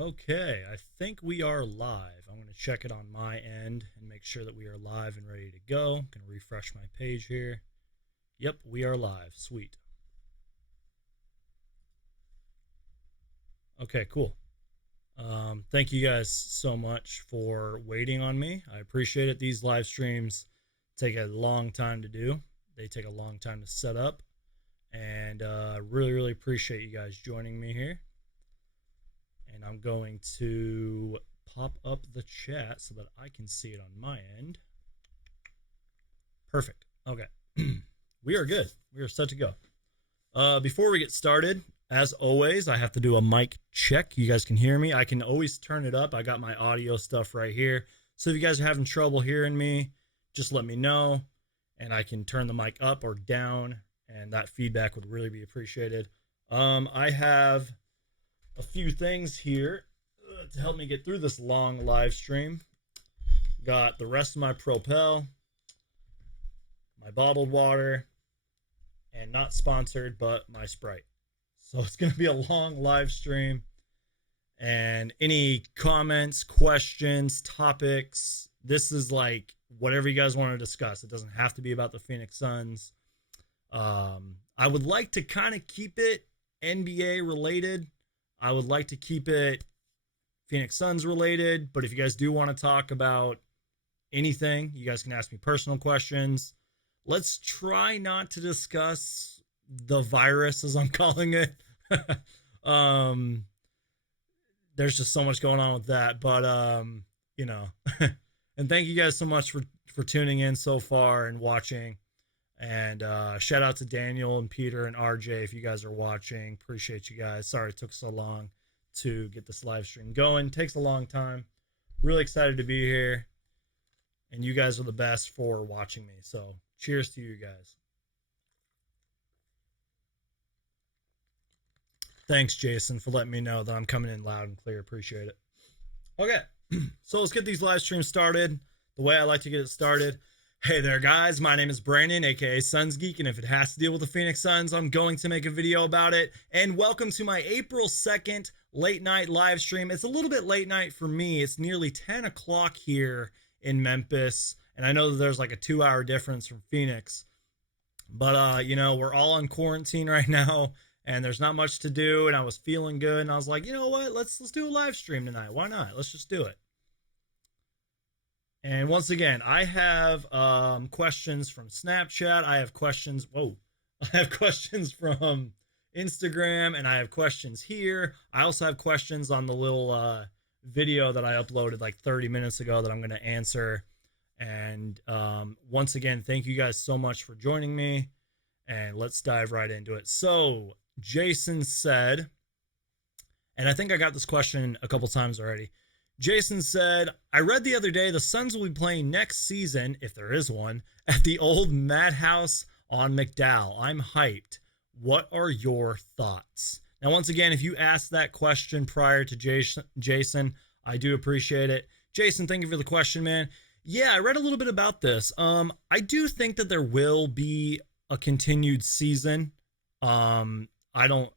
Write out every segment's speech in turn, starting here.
Okay, I think we are live. I'm going to check it on my end and make sure that we are live and ready to go. I'm going to refresh my page here. Yep, we are live. Sweet. Okay, cool. Thank you guys so much for waiting on me. I appreciate it. These live streams take a long time to do, they take a long time to set up. And really appreciate you guys joining me here. And I'm going to pop up the chat so that I can see it on my end. Perfect. Okay. We are good. We are set to go. Before we get started, as always, I have to do a mic check. You guys can hear me. I can always turn it up. I got my audio stuff right here. So if you guys are having trouble hearing me, just let me know and I can turn the mic up or down, and that feedback would really be appreciated. I have a few things here to help me get through this long live stream. Got the rest of my Propel, my bottled water, and not sponsored, but my Sprite. So it's going to be a long live stream. And any comments, questions, topics, this is like whatever you guys want to discuss. It doesn't have to be about the Phoenix Suns. I would like to kind of keep it NBA related. I would like to keep it Phoenix Suns related, but if you guys do want to talk about anything, you guys can ask me personal questions. Let's try not to discuss the virus, as I'm calling it. There's just so much going on with that, but you know, and thank you guys so much for tuning in so far and watching. And shout out to Daniel and Peter and RJ if you guys are watching. Appreciate you guys. Sorry it took so long to get this live stream going. Takes a long time. Really excited to be here. And you guys are the best for watching me. So cheers to you guys. Thanks, Jason, for letting me know that I'm coming in loud and clear. Appreciate it. Okay, so let's get these live streams started the way I like to get it started. Hey there, guys. My name is Brandon, aka Suns Geek, and if it has to deal with the Phoenix Suns, I'm going to make a video about it. And welcome to my April 2nd late night live stream. It's a little bit late night for me. It's nearly 10 o'clock here in Memphis, and I know that there's like a 2-hour difference from Phoenix. But, you know, we're all in quarantine right now, and there's not much to do, and I was feeling good, and I was like, you know what? Let's do a live stream tonight. Why not? Let's just do it. And once again, I have questions from Snapchat. I have questions. Whoa. I have questions from Instagram, and I have questions here. I also have questions on the little video that I uploaded like 30 minutes ago that I'm going to answer. And once again, thank you guys so much for joining me. And let's dive right into it. So, Jason said, and I think I got this question a couple times already. Jason said, I read the other day the Suns will be playing next season, if there is one, at the old Madhouse on McDowell. I'm hyped. What are your thoughts? Now, once again, if you asked that question prior to Jason, I do appreciate it. Jason, thank you for the question, man. Yeah, I read a little bit about this. I do think that there will be a continued season. I don't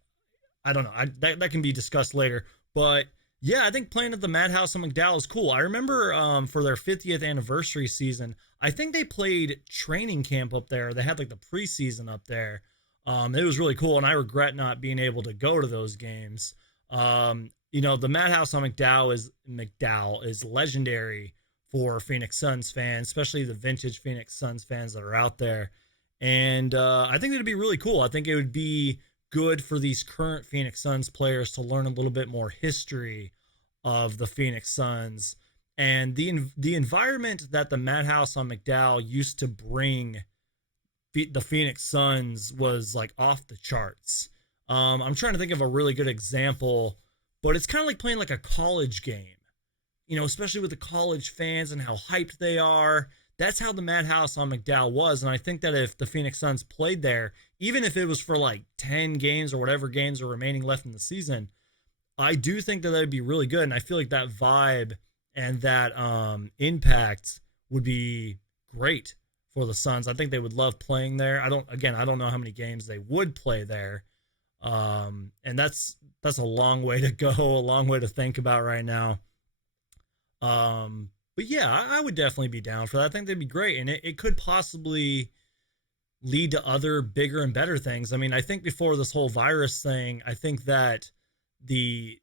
know. That can be discussed later, but yeah, I think playing at the Madhouse on McDowell is cool. I remember for their 50th anniversary season, I think they played training camp up there. They had like the preseason up there. It was really cool, and I regret not being able to go to those games. You know, the Madhouse on McDowell is legendary for Phoenix Suns fans, especially the vintage Phoenix Suns fans that are out there. And I think it'd be really cool. I think it would be good for these current Phoenix Suns players to learn a little bit more history of the Phoenix Suns and the environment that the Madhouse on McDowell used to bring the Phoenix Suns was like off the charts. I'm trying to think of a really good example, but it's kind of like playing like a college game, you know, especially with the college fans and how hyped they are. That's how the Madhouse on McDowell was. And I think that if the Phoenix Suns played there, even if it was for like 10 games or whatever games are remaining left in the season, I do think that would be really good. And I feel like that vibe and that impact would be great for the Suns. I think they would love playing there. I don't know how many games they would play there. And that's a long way to go, a long way to think about right now. But yeah, I would definitely be down for that. I think that'd be great, and it could possibly lead to other bigger and better things. I mean, I think before this whole virus thing, I think that the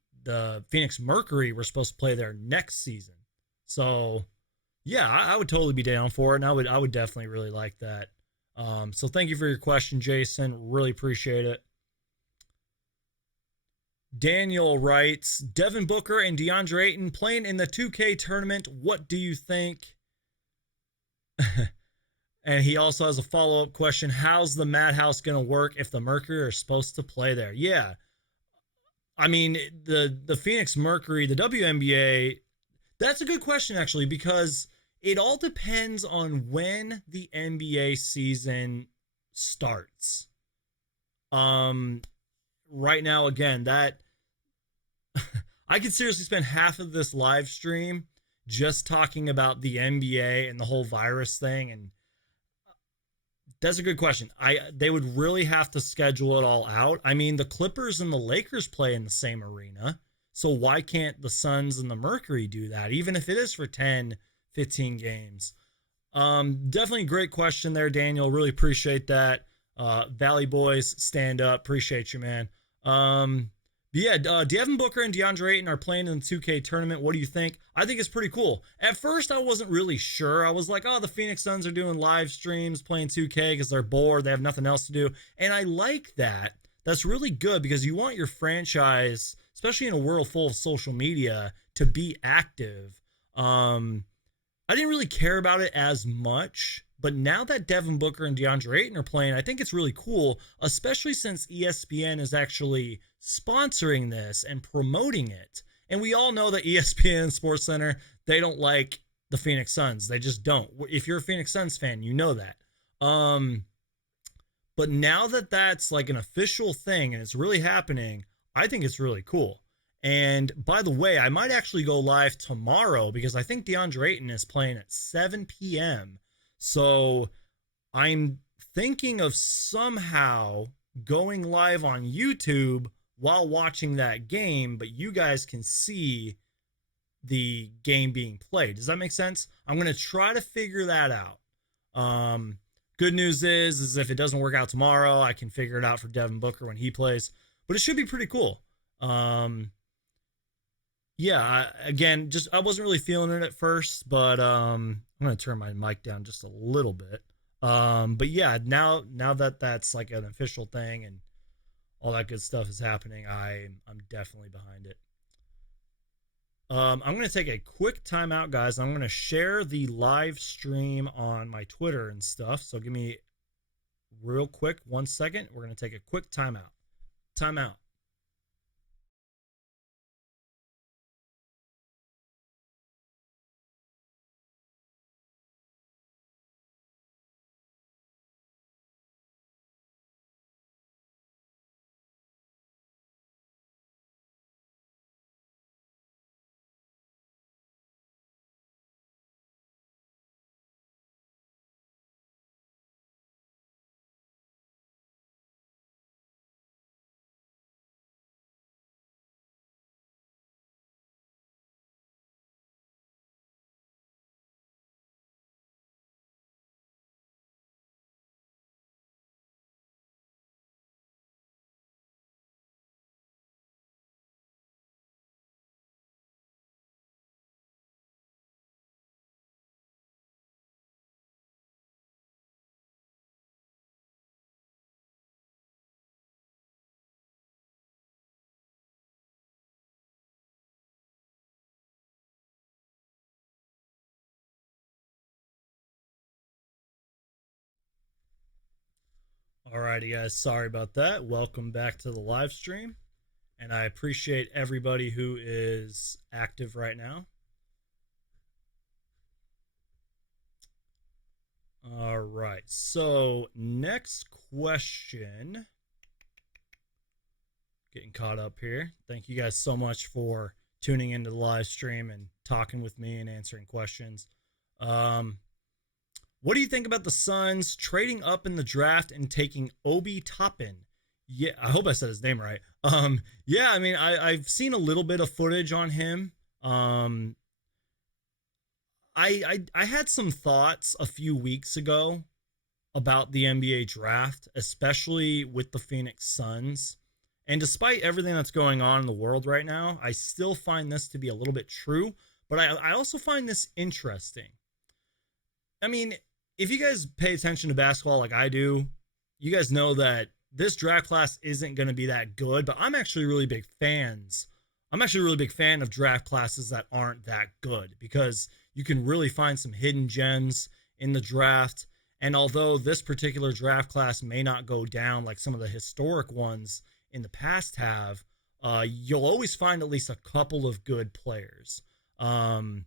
Phoenix Mercury were supposed to play there next season. So yeah, I would totally be down for it, and I would definitely really like that. So thank you for your question, Jason. Really appreciate it. Daniel writes, Devin Booker and DeAndre Ayton playing in the 2K tournament. What do you think? And he also has a follow up question. How's the Madhouse going to work if the Mercury are supposed to play there? Yeah. I mean, the Phoenix Mercury, the WNBA, that's a good question, actually, because it all depends on when the NBA season starts. Um, right now, again, that I could seriously spend half of this live stream just talking about the NBA and the whole virus thing, and that's a good question. They would really have to schedule it all out. I mean, the Clippers and the Lakers play in the same arena. So why can't the Suns and the Mercury do that, even if it is for 10, 15 games? Definitely a great question there, Daniel. Really appreciate that. Valley Boys, stand up. Appreciate you, man. But yeah, Devin Booker and DeAndre Ayton are playing in the 2K tournament. What do you think? I think it's pretty cool. At first, I wasn't really sure. I was like, oh, the Phoenix Suns are doing live streams playing 2K because they're bored. They have nothing else to do. And I like that. That's really good because you want your franchise, especially in a world full of social media, to be active. I didn't really care about it as much, but now that Devin Booker and DeAndre Ayton are playing, I think it's really cool, especially since ESPN is actually sponsoring this and promoting it. And we all know that ESPN and SportsCenter, they don't like the Phoenix Suns. They just don't. If you're a Phoenix Suns fan, you know that. Um, but now that that's like an official thing and it's really happening, I think it's really cool. And by the way, I might actually go live tomorrow because I think DeAndre Ayton is playing at 7 p.m. So I'm thinking of somehow going live on YouTube while watching that game, but you guys can see the game being played. Does that make sense? I'm going to try to figure that out. Um, Good news is if it doesn't work out tomorrow, I can figure it out for Devin Booker when he plays. But it should be pretty cool. Yeah, again, just I wasn't really feeling it at first, but I'm gonna turn my mic down just a little bit. But yeah, now that that's like an official thing and all that good stuff is happening, I'm definitely behind it. I'm gonna take a quick timeout, guys. I'm gonna share the live stream on my Twitter and stuff. So give me real quick 1 second. We're gonna take a quick timeout. Timeout. Alrighty, guys. Sorry about that. Welcome back to the live stream, and I appreciate everybody who is active right now. All right. So, next question. Getting caught up here. Thank you guys so much for tuning into the live stream and talking with me and answering questions. Um, what do you think about the Suns trading up in the draft and taking Obi Toppin? Yeah, I hope I said his name right. Yeah, I mean, I've seen a little bit of footage on him. Um, I had some thoughts a few weeks ago about the NBA draft, especially with the Phoenix Suns. And despite everything that's going on in the world right now, I still find this to be a little bit true. But I also find this interesting. I mean, if you guys pay attention to basketball like I do, you guys know that this draft class isn't going to be that good, but I'm actually really big fans. I'm actually a really big fan of draft classes that aren't that good because you can really find some hidden gems in the draft. And although this particular draft class may not go down like some of the historic ones in the past have, you'll always find at least a couple of good players. Um,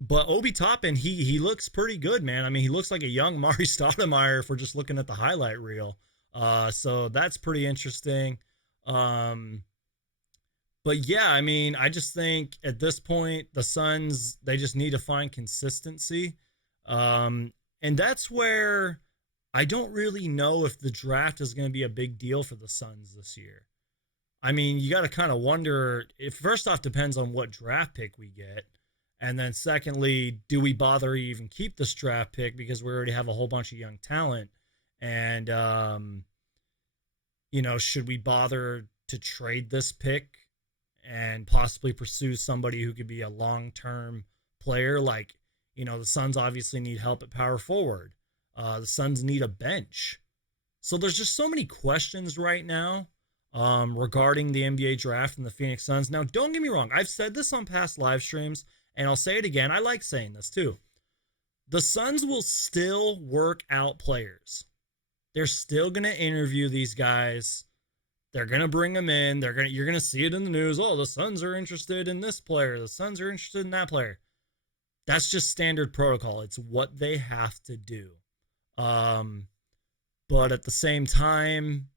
but Obi Toppin, he looks pretty good, man. I mean, he looks like a young Mari Stoudemire if we're just looking at the highlight reel. So that's pretty interesting. Um, but yeah, I mean, I just think at this point the Suns they just need to find consistency, and that's where I don't really know if the draft is going to be a big deal for the Suns this year. I mean, you got to kind of wonder if first off depends on what draft pick we get. And then secondly, do we bother even keep this draft pick because we already have a whole bunch of young talent? And should we bother to trade this pick and possibly pursue somebody who could be a long-term player? Like, the Suns obviously need help at power forward. The Suns need a bench. So there's just so many questions right now regarding the NBA draft and the Phoenix Suns. Now, don't get me wrong. I've said this on past live streams, and I'll say it again. I like saying this too. The Suns will still work out players. They're still going to interview these guys. They're going to bring them in. You're going to see it in the news. Oh, the Suns are interested in this player. The Suns are interested in that player. That's just standard protocol. It's what they have to do. But at the same time,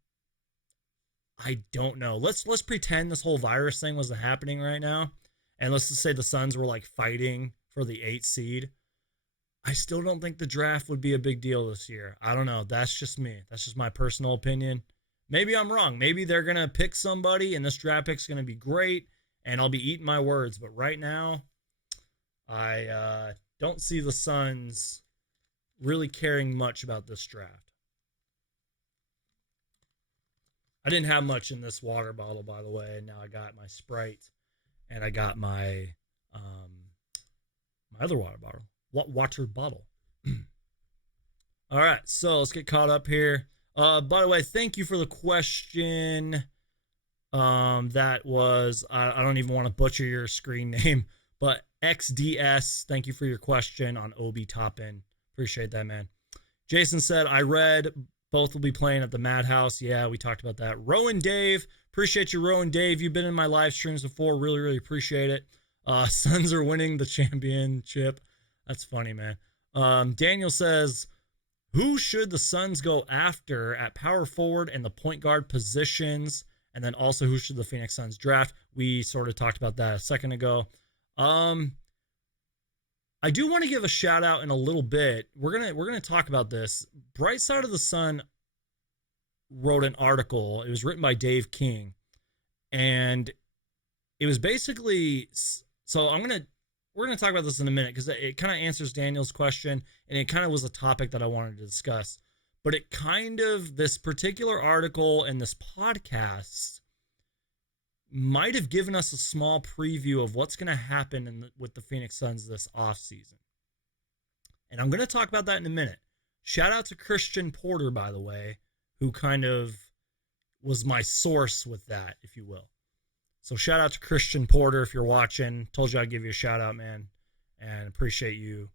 I don't know. Let's pretend this whole virus thing wasn't happening right now, and let's just say the Suns were like fighting for the 8th seed. I still don't think the draft would be a big deal this year. I don't know. That's just me. That's just my personal opinion. Maybe I'm wrong. Maybe they're gonna pick somebody, and this draft pick's gonna be great, and I'll be eating my words. But right now, I don't see the Suns really caring much about this draft. I didn't have much in this water bottle, by the way. And now I got my Sprite, and I got um, my other water bottle. What water bottle? All right, so let's get caught up here. By the way, thank you for the question. That was I don't even want to butcher your screen name, but XDS. Thank you for your question on Obi Toppin. Appreciate that, man. Jason said I read both will be playing at the Madhouse. Yeah, we talked about that. Rowan Dave, appreciate you, Rowan Dave. You've been in my live streams before. Really, really appreciate it. Suns are winning the championship. That's funny, man. Daniel says, who should the Suns go after at power forward and the point guard positions? And then also, who should the Phoenix Suns draft? We sort of talked about that a second ago. I do want to give a shout out in a little bit. We're gonna talk about this. Bright Side of the Sun wrote an article. It was written by Dave King, and it was basically so we're gonna talk about this in a minute because it kind of answers Daniel's question, and it kind of was a topic that I wanted to discuss. But it kind of this particular article and this podcast might have given us a small preview of what's going to happen with the Phoenix Suns this offseason. And I'm going to talk about that in a minute. Shout out to Christian Porter, by the way, who kind of was my source with that, if you will. So shout out to Christian Porter if you're watching. Told you I'd give you a shout out, man. And appreciate you,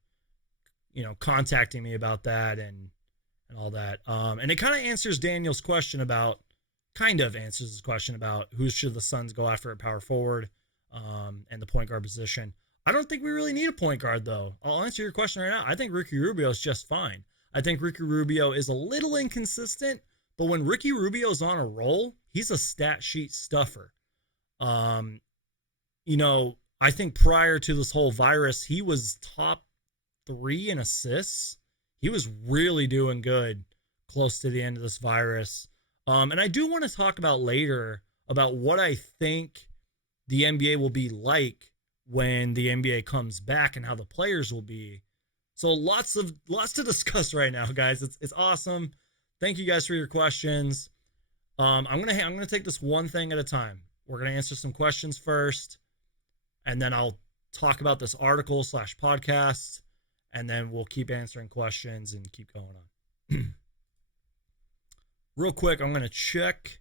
contacting me about that and all that. And it kind of answers Daniel's question about who should the Suns go after at power forward and the point guard position. I don't think we really need a point guard, though. I'll answer your question right now. I think Ricky Rubio is just fine. I think Ricky Rubio is a little inconsistent, but when Ricky Rubio is on a roll, he's a stat sheet stuffer. I think prior to this whole virus, he was top 3 in assists. He was really doing good close to the end of this virus. And I do want to talk about later about what I think the NBA will be like when the NBA comes back and how the players will be. So lots to discuss right now, guys. It's awesome. Thank you guys for your questions. I'm gonna take this one thing at a time. We're gonna answer some questions first, and then I'll talk about this article slash podcast, and then we'll keep answering questions and keep going on. Real quick, I'm gonna check.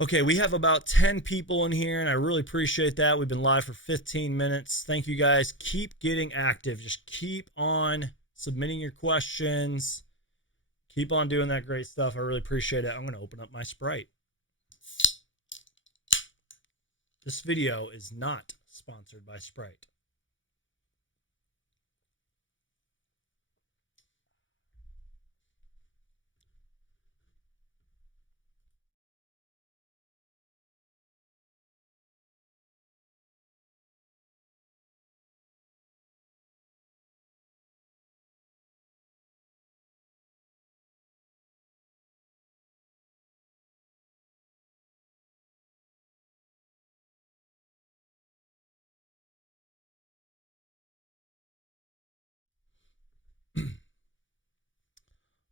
Okay, we have about 10 people in here, and I really appreciate that. We've been live for 15 minutes. Thank you guys. Keep getting active. Just keep on submitting your questions. Keep on doing that great stuff. I really appreciate it. I'm going to open up my Sprite. This video is not sponsored by Sprite.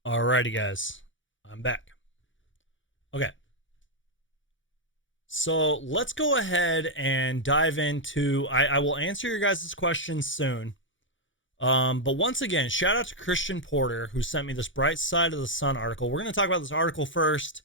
Alrighty, guys. I'm back. Okay. So let's go ahead and dive into. I will answer your guys' questions soon. But once again, shout out to Christian Porter, who sent me this Bright Side of the Sun article. We're going to talk about this article first.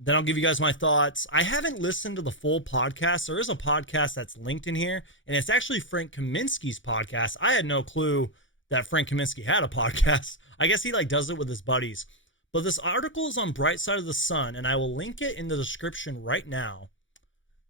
Then I'll give you guys my thoughts. I haven't listened to the full podcast. There is a podcast that's linked in here, and it's actually Frank Kaminsky's podcast. I had no clue that Frank Kaminsky had a podcast. I guess he does it with his buddies. But this article is on Bright Side of the Sun, and I will link it in the description right now.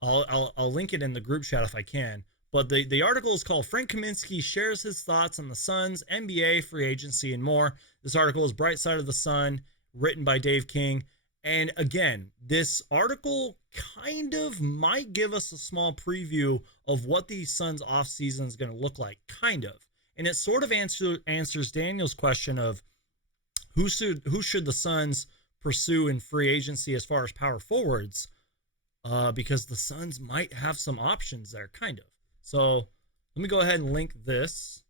I'll link it in the group chat if I can. But the article is called Frank Kaminsky Shares His Thoughts on the Suns, NBA, Free Agency, and More. This article is Bright Side of the Sun, written by Dave King. And again, this article kind of might give us a small preview of what the Suns offseason is going to look like, kind of. And it sort of answers Daniel's question of who should the Suns pursue in free agency as far as power forwards, because the Suns might have some options there, kind of. So let me go ahead and link this.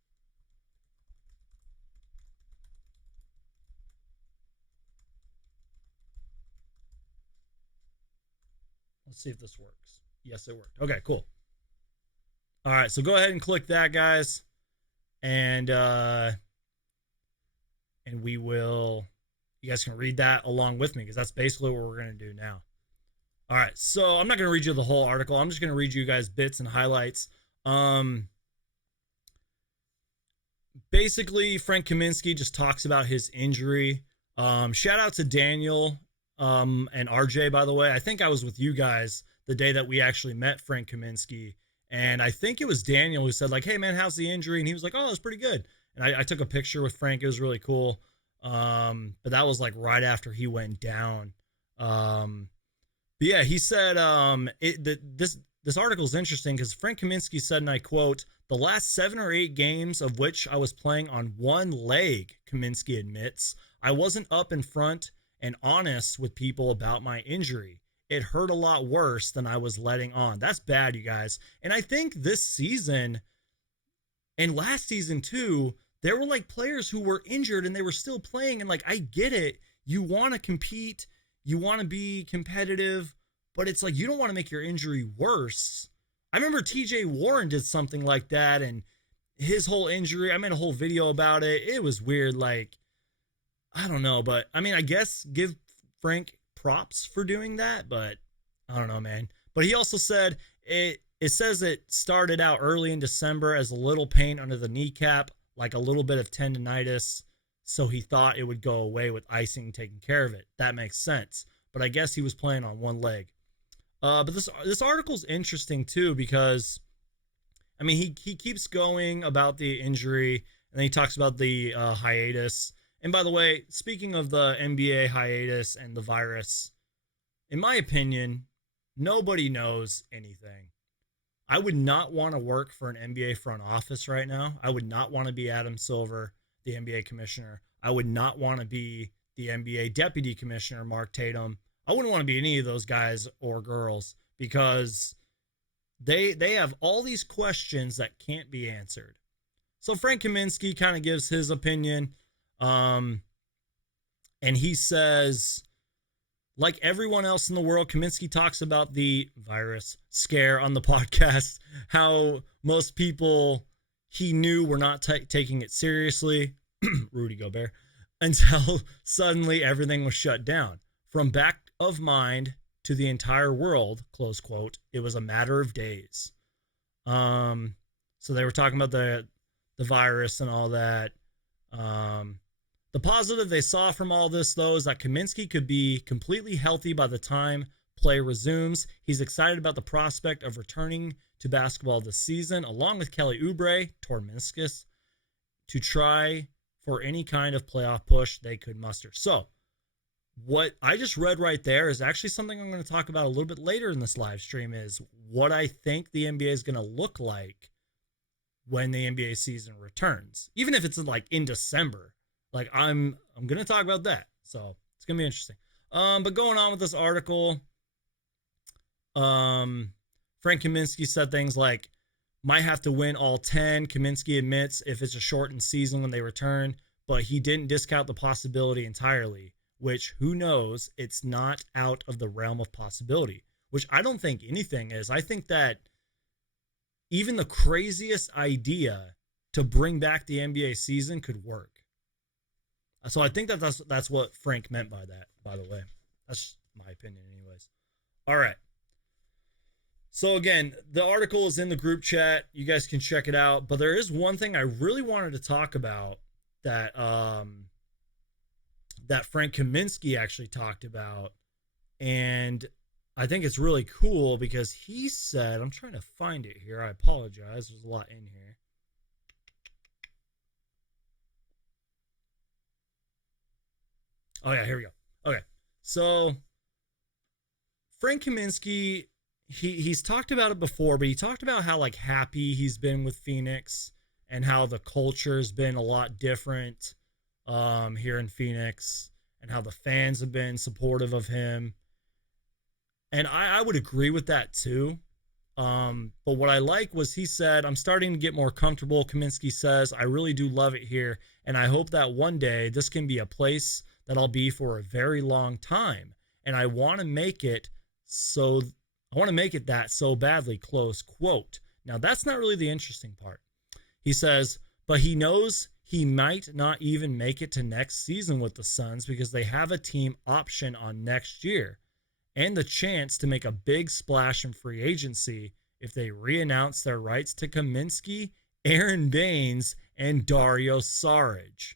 Let's see if this works. Yes, it worked. Okay, cool. All right, so go ahead and click that, guys, and we will. You guys can read that along with me because that's basically what we're going to do now. All right, so I'm not going to read you the whole article. I'm just going to read you guys bits and highlights. Basically, Frank Kaminsky just talks about his injury. Shout out to Daniel and RJ, by the way. I think I was with you guys the day that we actually met Frank Kaminsky. And I think it was Daniel who said, hey, man, how's the injury? And he was like, oh, it's pretty good. And I took a picture with Frank. It was really cool. But that was right after he went down. But yeah, he said this article is interesting because Frank Kaminsky said, and I quote, "The last 7 or 8 games of which I was playing on one leg," Kaminsky admits, "I wasn't up in front and honest with people about my injury. It hurt a lot worse than I was letting on." That's bad, you guys. And I think this season and last season too, there were players who were injured and they were still playing. And I get it. You want to compete. You want to be competitive, but it's you don't want to make your injury worse. I remember TJ Warren did something like that, and his whole injury, I made a whole video about it. It was weird. I don't know, but I mean, I guess give Frank props for doing that, but I don't know, man. But he also said it says it started out early in December as a little pain under the kneecap, a little bit of tendonitis. So he thought it would go away with icing taking care of it. That makes sense. But I guess he was playing on one leg. But this article's interesting too because, I mean, he keeps going about the injury, and then he talks about the hiatus. And by the way, speaking of the NBA hiatus and the virus, in my opinion, nobody knows anything. I would not want to work for an NBA front office right now. I would not want to be Adam Silver, the NBA commissioner. I would not want to be the NBA deputy commissioner, Mark Tatum. I wouldn't want to be any of those guys or girls because they have all these questions that can't be answered. So Frank Kaminsky kind of gives his opinion. And he says, like everyone else in the world, Kaminsky talks about the virus scare on the podcast, how most people he knew were not taking it seriously, Rudy Gobert, until suddenly everything was shut down. From back of mind to the entire world, close quote, it was a matter of days. So they were talking about the virus and all that. The positive they saw from all this, though, is that Kaminsky could be completely healthy by the time play resumes. He's excited about the prospect of returning to basketball this season, along with Kelly Oubre, torn meniscus, to try for any kind of playoff push they could muster. So, what I just read right there is actually something I'm going to talk about a little bit later in this live stream, is what I think the NBA is going to look like when the NBA season returns. Even if it's like in December. Like I'm going to talk about that. So, it's going to be interesting. But going on with this article, Frank Kaminsky said things like, might have to win all 10. Kaminsky admits if it's a shortened season when they return, but he didn't discount the possibility entirely, which, who knows, it's not out of the realm of possibility, which I don't think anything is. I think that even the craziest idea to bring back the NBA season could work. So I think that's what Frank meant by that, by the way. That's my opinion anyways. All right. So again, the article is in the group chat. You guys can check it out. But there is one thing I really wanted to talk about that that Frank Kaminsky actually talked about. And I think it's really cool because he said, I'm trying to find it here. I apologize. There's a lot in here. Oh, yeah, here we go. Okay. So Frank Kaminsky, he's talked about it before, but he talked about how like happy he's been with Phoenix and how the culture's been a lot different here in Phoenix and how the fans have been supportive of him. And I would agree with that too. But what I like was he said, I'm starting to get more comfortable. Kaminsky says, I really do love it here. And I hope that one day this can be a place that I'll be for a very long time. And I want to make it that so badly, close quote. Now, that's not really the interesting part. He says, but he knows he might not even make it to next season with the Suns because they have a team option on next year and the chance to make a big splash in free agency if they re-announce their rights to Kaminsky, Aaron Baines, and Dario Saric.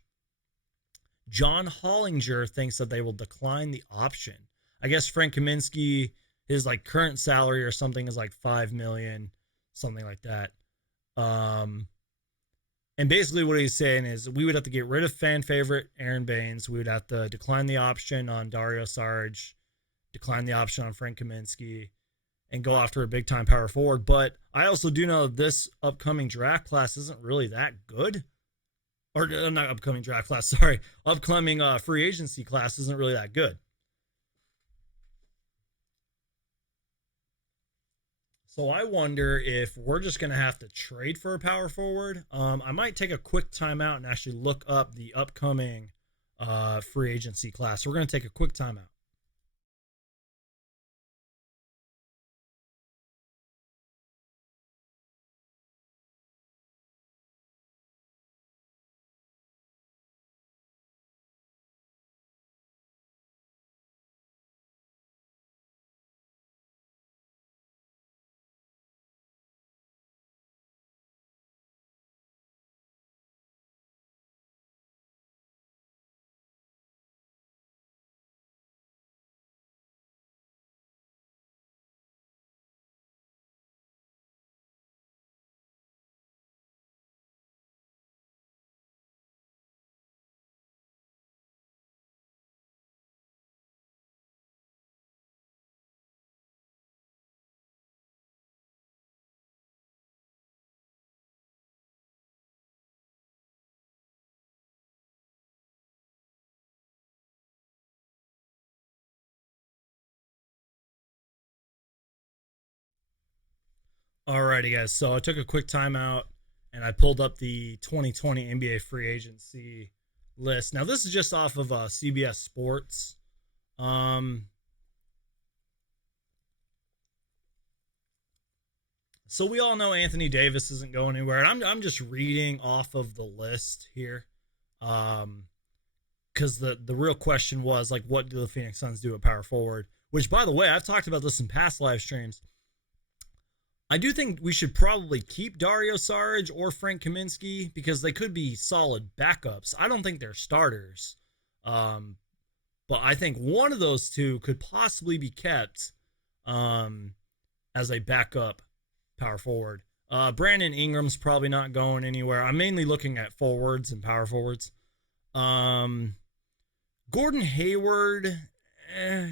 John Hollinger thinks that they will decline the option. I guess Frank Kaminsky, his like current salary or something is like $5 million, something like that. And basically what he's saying is we would have to get rid of fan favorite Aaron Baines. We would have to decline the option on Dario Saric, decline the option on Frank Kaminsky, and go after a big time power forward. But I also do know that this upcoming draft class isn't really that good. Or not upcoming draft class, sorry. Upcoming free agency class isn't really that good. So I wonder if we're just going to have to trade for a power forward. I might take a quick timeout and actually look up the upcoming free agency class. So we're going to take a quick timeout. Alrighty, guys. So I took a quick timeout and I pulled up the 2020 NBA free agency list. Now this is just off of CBS Sports. Um, so we all know Anthony Davis isn't going anywhere, and I'm just reading off of the list here. Because the real question was like, what do the Phoenix Suns do at power forward? Which, by the way, I've talked about this in past live streams. I do think we should probably keep Dario Saric or Frank Kaminsky because they could be solid backups. I don't think they're starters. Um, but I think one of those two could possibly be kept um, as a backup power forward. Brandon Ingram's probably not going anywhere. I'm mainly looking at forwards and power forwards. Um, Gordon Hayward. Eh.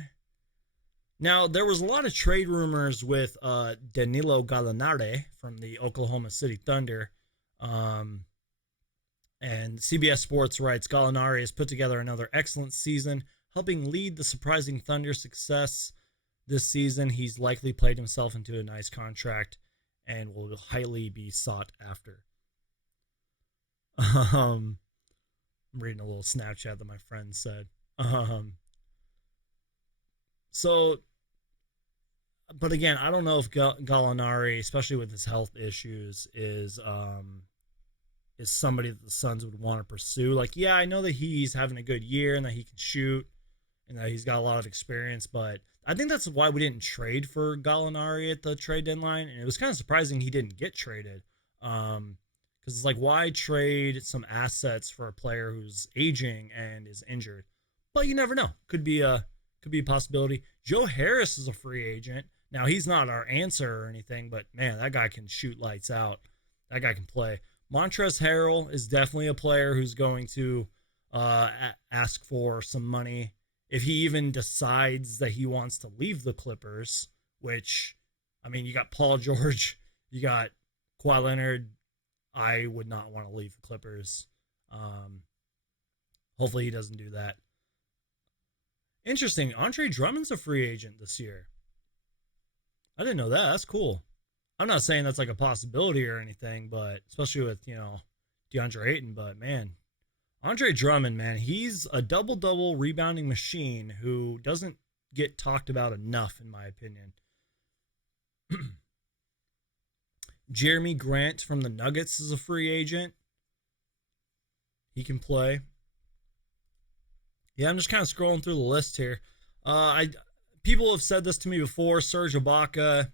Now, there was a lot of trade rumors with Danilo Gallinari from the Oklahoma City Thunder. Um, and CBS Sports writes Gallinari has put together another excellent season, helping lead the surprising Thunder success this season. He's likely played himself into a nice contract and will highly be sought after. I'm reading a little Snapchat that my friend said. So but again, I don't know if Gallinari, especially with his health issues, is somebody that the Suns would want to pursue. Like, yeah, I know that he's having a good year and that he can shoot and that he's got a lot of experience, but I think that's why we didn't trade for Gallinari at the trade deadline, and it was kind of surprising he didn't get traded. Because it's like, why trade some assets for a player who's aging and is injured? But you never know. Could be a possibility. Joe Harris is a free agent. Now he's not our answer or anything, but man, that guy can shoot lights out. That guy can play. Montrezl Harrell is definitely a player who's going to ask for some money if he even decides that he wants to leave the Clippers. Which, I mean, you got Paul George, you got Kawhi Leonard. I would not want to leave the Clippers. Hopefully, he doesn't do that. Interesting. Andre Drummond's a free agent this year. I didn't know that. That's cool. I'm not saying that's like a possibility or anything, but especially with, DeAndre Ayton, but man, Andre Drummond, man, he's a double double rebounding machine who doesn't get talked about enough, in my opinion. Jeremy Grant from the Nuggets is a free agent. He can play. Yeah, I'm just kind of scrolling through the list here. I People have said this to me before. Serge Ibaka,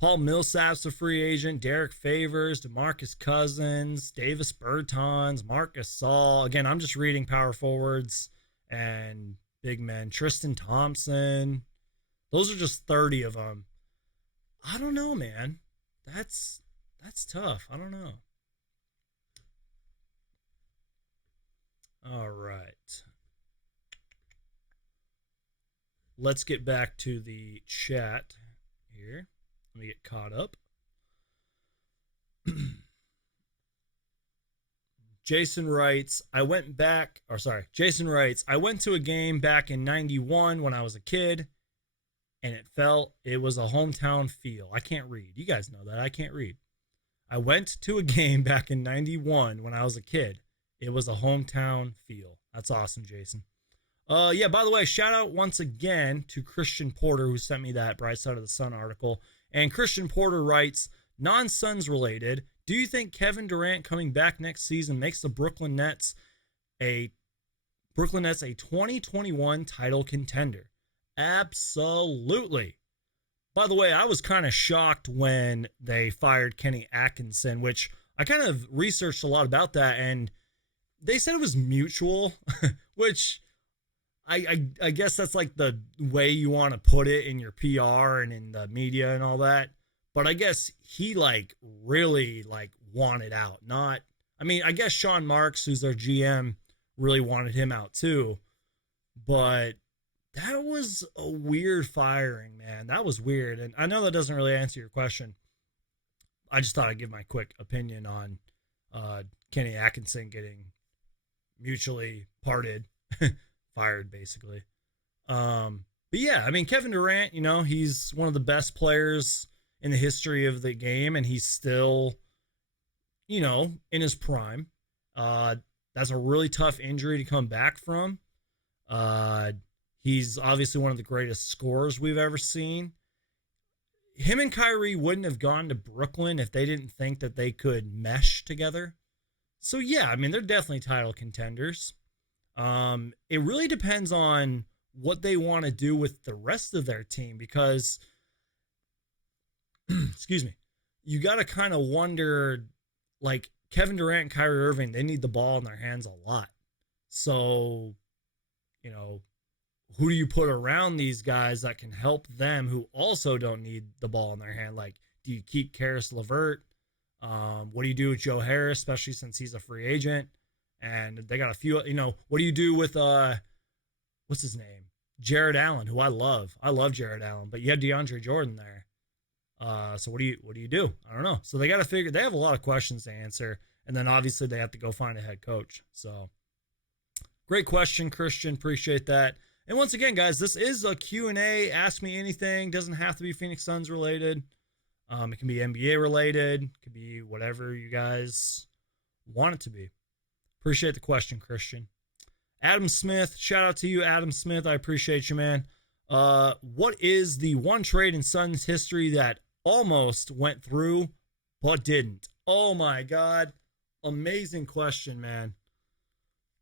Paul Millsap's a free agent. Derek Favors, DeMarcus Cousins, Davis Bertans, Marcus Gasol. Again, I'm just reading power forwards and big men. Tristan Thompson. Those are just 30 of them. I don't know, man. That's tough. I don't know. All right. Let's get back to the chat here. Let me get caught up. Jason writes, Jason writes, I went to a game back in 91 when I was a kid, and it was a hometown feel. I can't read. You guys know that. I can't read. I went to a game back in 91 when I was a kid. It was a hometown feel. That's awesome, Jason. Yeah, by the way, shout out once again to Christian Porter, who sent me that Bright Side of the Sun article. And Christian Porter writes, non-Suns related, do you think Kevin Durant coming back next season makes the a 2021 title contender? Absolutely. By the way, I was kind of shocked when they fired Kenny Atkinson, which I kind of researched a lot about that, and they said it was mutual, which I guess that's like the way you want to put it in your PR and in the media and all that. But I guess he like really like wanted out. Not, I mean, I guess Sean Marks, who's their GM, really wanted him out too. But that was a weird firing, man. That was weird. And I know that doesn't really answer your question. I just thought I'd give my quick opinion on Kenny Atkinson getting mutually parted, fired basically. But yeah, I mean, Kevin Durant, he's one of the best players in the history of the game, and he's still, in his prime. Uh, that's a really tough injury to come back from. Uh, he's obviously one of the greatest scorers we've ever seen. Him and Kyrie wouldn't have gone to Brooklyn if they didn't think that they could mesh together. So yeah, I mean, they're definitely title contenders. It really depends on what they want to do with the rest of their team because, excuse me, you got to kind of wonder, like Kevin Durant and Kyrie Irving, they need the ball in their hands a lot. So, you know, who do you put around these guys that can help them who also don't need the ball in their hand? Like, do you keep Karis LeVert? What do you do with Joe Harris, especially since he's a free agent? And they got a few, what do you do with what's his name? Jared Allen, who I love. I love Jared Allen, but you have DeAndre Jordan there. So what do you do? I don't know. So they got to figure. They have a lot of questions to answer, and then obviously they have to go find a head coach. So great question, Christian. Appreciate that. And once again, guys, this is a Q&A. Ask me anything. Doesn't have to be Phoenix Suns related. It can be NBA related. It could be whatever you guys want it to be. Appreciate the question, Christian. Adam Smith, shout out to you, Adam Smith. I appreciate you, man. What is the one trade in Suns history that almost went through but didn't? Oh my God. Amazing question, man.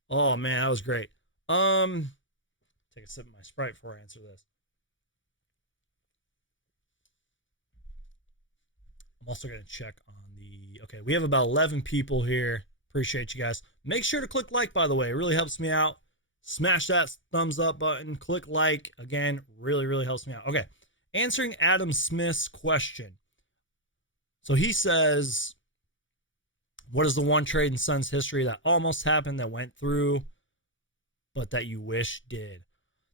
Oh man, that was great. Take a sip of my Sprite before I answer this. I'm also going to check on the. Okay, we have about 11 people here. Appreciate you guys. Make sure to click like, by the way. It really helps me out. Smash that thumbs up button. Click like. Again, really, really helps me out. Okay, answering Adam Smith's question. So he says, what is the one trade in Suns history that almost happened, that went through, but that you wish did?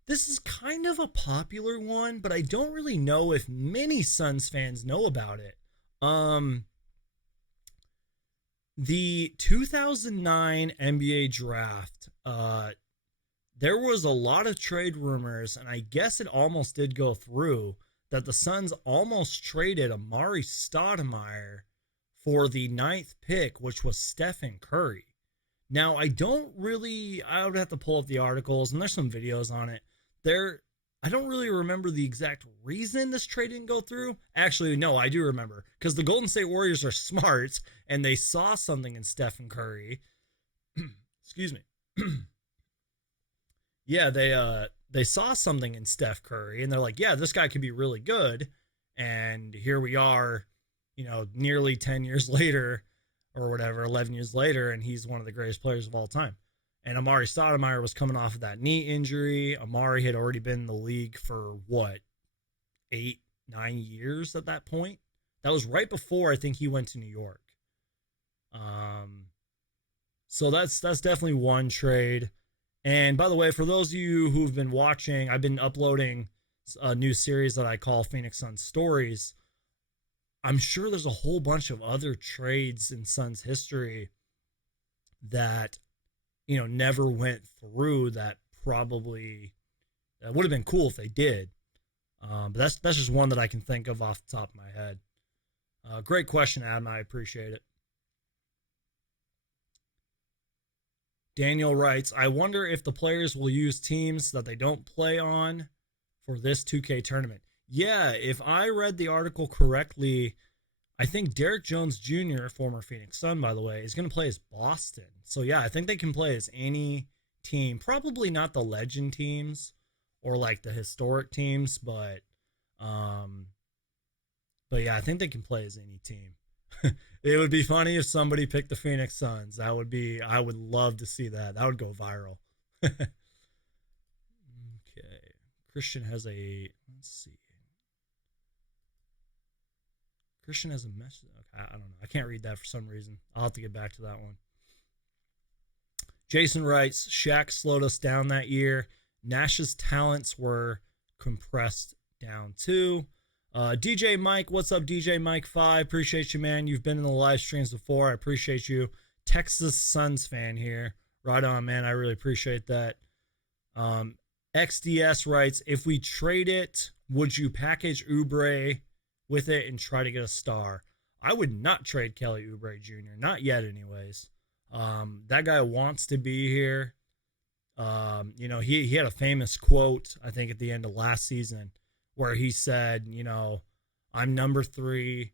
This is kind of a popular one, but I don't really know if many Suns fans know about it. The 2009 NBA draft, there was a lot of trade rumors, and I guess it almost did go through, that the Suns almost traded Amari Stoudemire for the 9th pick, which was Stephen Curry. Now, I would have to pull up the articles, and there's some videos on it. I don't really remember the exact reason this trade didn't go through. Actually, no, I do remember, because the Golden State Warriors are smart, and they saw something in Stephen Curry. Excuse me. Yeah, they saw something in Steph Curry, and they're like, yeah, this guy could be really good. And here we are, nearly 10 years later, or whatever, 11 years later, and he's one of the greatest players of all time. And Amari Stoudemire was coming off of that knee injury. Amari had already been in the league for 8, 9 years at that point. That was right before I think he went to New York. So that's definitely one trade. And by the way, for those of you who've been watching, I've been uploading a new series that I call Phoenix Suns Stories. I'm sure there's a whole bunch of other trades in Suns history that never went through, that probably that would have been cool if they did. But that's just one that I can think of off the top of my head. Great question, Adam. I appreciate it. Daniel writes, I wonder if the players will use teams that they don't play on for this 2K tournament. Yeah, if I read the article correctly, I think Derrick Jones Jr., former Phoenix Sun, by the way, is going to play as Boston. So, yeah, I think they can play as any team. Probably not the legend teams or like the historic teams, but yeah, I think they can play as any team. It would be funny if somebody picked the Phoenix Suns. I would love to see that. That would go viral. Okay. Christian has let's see. Christian has a message. Okay, I don't know. I can't read that for some reason. I'll have to get back to that one. Jason writes, Shaq slowed us down that year. Nash's talents were compressed down too. DJ Mike, what's up, DJ Mike 5? Appreciate you, man. You've been in the live streams before. I appreciate you. Texas Suns fan here. Right on, man. I really appreciate that. XDS writes, if we trade it, would you package Oubre with it and try to get a star? I would not trade Kelly Oubre Jr. Not yet, anyways. That guy wants to be here. He had a famous quote, I think, at the end of last season where he said, I'm number 3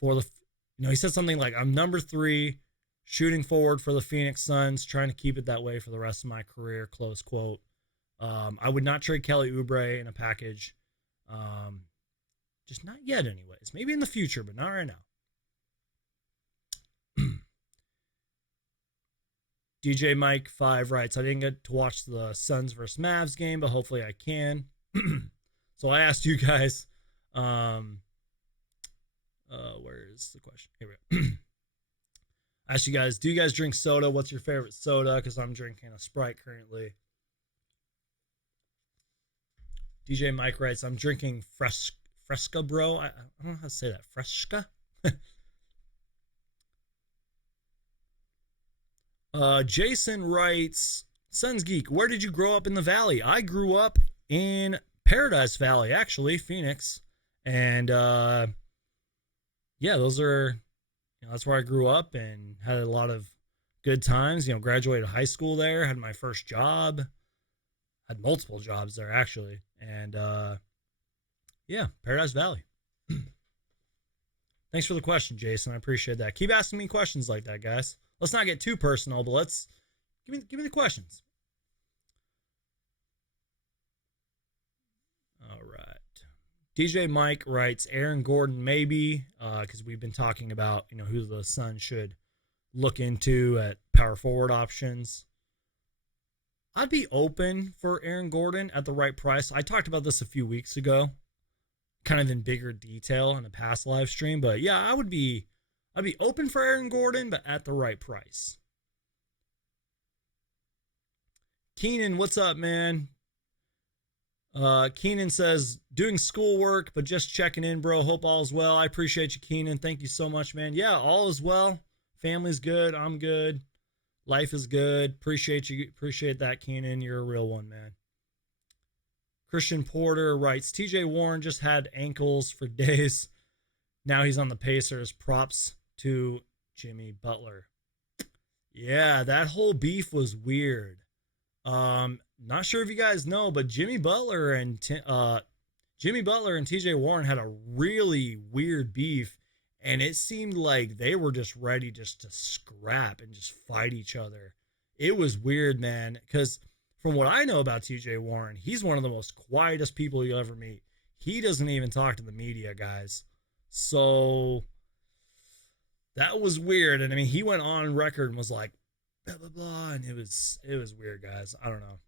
for the, he said something like, I'm number 3 shooting forward for the Phoenix Suns, trying to keep it that way for the rest of my career, close quote. I would not trade Kelly Oubre in a package. Just not yet, anyways. Maybe in the future, but not right now. DJ Mike 5 writes, I didn't get to watch the Suns versus Mavs game, but hopefully I can. So I asked you guys, where is the question? Here we go. I asked you guys, do you guys drink soda? What's your favorite soda? Because I'm drinking a Sprite currently. DJ Mike writes, I'm drinking Fresca, bro. I don't know how to say that. Fresca? Jason writes, Sons Geek, where did you grow up in the Valley? I grew up in Paradise Valley, actually, Phoenix. And those are, that's where I grew up and had a lot of good times. Graduated high school there, had my first job, had multiple jobs there, actually. And Paradise Valley. Thanks for the question, Jason. I appreciate that. Keep asking me questions like that, guys. Let's not get too personal, but let's give me the questions. All right. DJ Mike writes, Aaron Gordon maybe, because we've been talking about who the Suns should look into at power forward options. I'd be open for Aaron Gordon at the right price. I talked about this a few weeks ago, kind of in bigger detail in a past live stream, but yeah, I'd be open for Aaron Gordon, but at the right price. Keenan, what's up, man? Keenan says, doing schoolwork, but just checking in, bro. Hope all is well. I appreciate you, Keenan. Thank you so much, man. Yeah, all is well. Family's good. I'm good. Life is good. Appreciate you. Appreciate that, Keenan. You're a real one, man. Christian Porter writes, TJ Warren just had ankles for days. Now he's on the Pacers. Props to Jimmy Butler. Yeah, that whole beef was weird. Not sure if you guys know, but Jimmy Butler and TJ Warren had a really weird beef, and it seemed like they were just ready just to scrap and just fight each other. It was weird, man, because from what I know about TJ Warren, he's one of the most quietest people you'll ever meet. He doesn't even talk to the media, guys. So that was weird. And I mean, he went on record and was like, blah, blah, blah. And it was weird, guys. I don't know.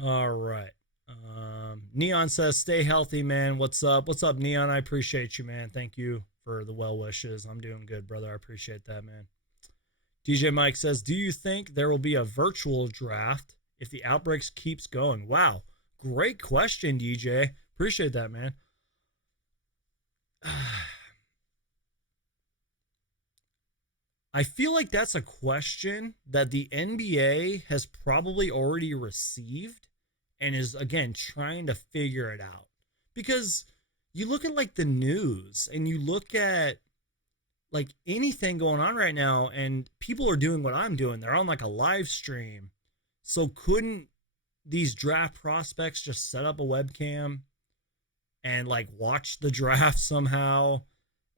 All right. Neon says, stay healthy, man. What's up? What's up, Neon? I appreciate you, man. Thank you for the well wishes. I'm doing good, brother. I appreciate that, man. DJ Mike says, do you think there will be a virtual draft if the outbreaks keeps going? Wow. Great question, DJ. Appreciate that, man. I feel like that's a question that the NBA has probably already received and is, again, trying to figure it out. Because you look at, like, the news and you look at, like, anything going on right now, and people are doing what I'm doing. They're on, like, a live stream. So couldn't these draft prospects just set up a webcam and, like, watch the draft somehow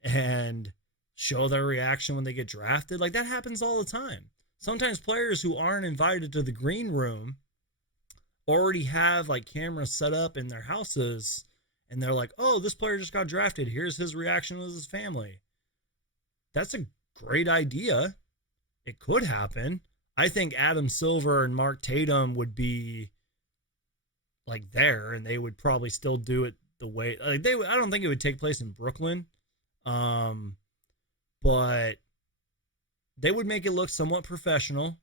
and show their reaction when they get drafted? Like, that happens all the time. Sometimes players who aren't invited to the green room already have, like, cameras set up in their houses, and they're like, oh, this player just got drafted. Here's his reaction with his family. That's a great idea. It could happen. I think Adam Silver and Mark Tatum would be, like, there, and they would probably still do it the way, like, I don't think it would take place in Brooklyn. But they would make it look somewhat professional.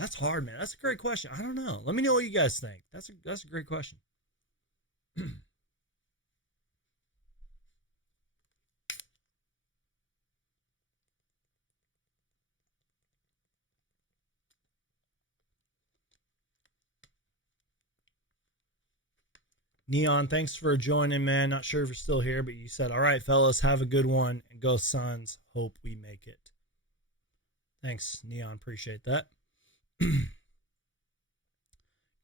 That's hard, man. That's a great question. I don't know. Let me know what you guys think. That's a great question. Neon, thanks for joining, man. Not sure if you're still here, but you said, all right, fellas, have a good one and go Suns. Hope we make it. Thanks, Neon. Appreciate that.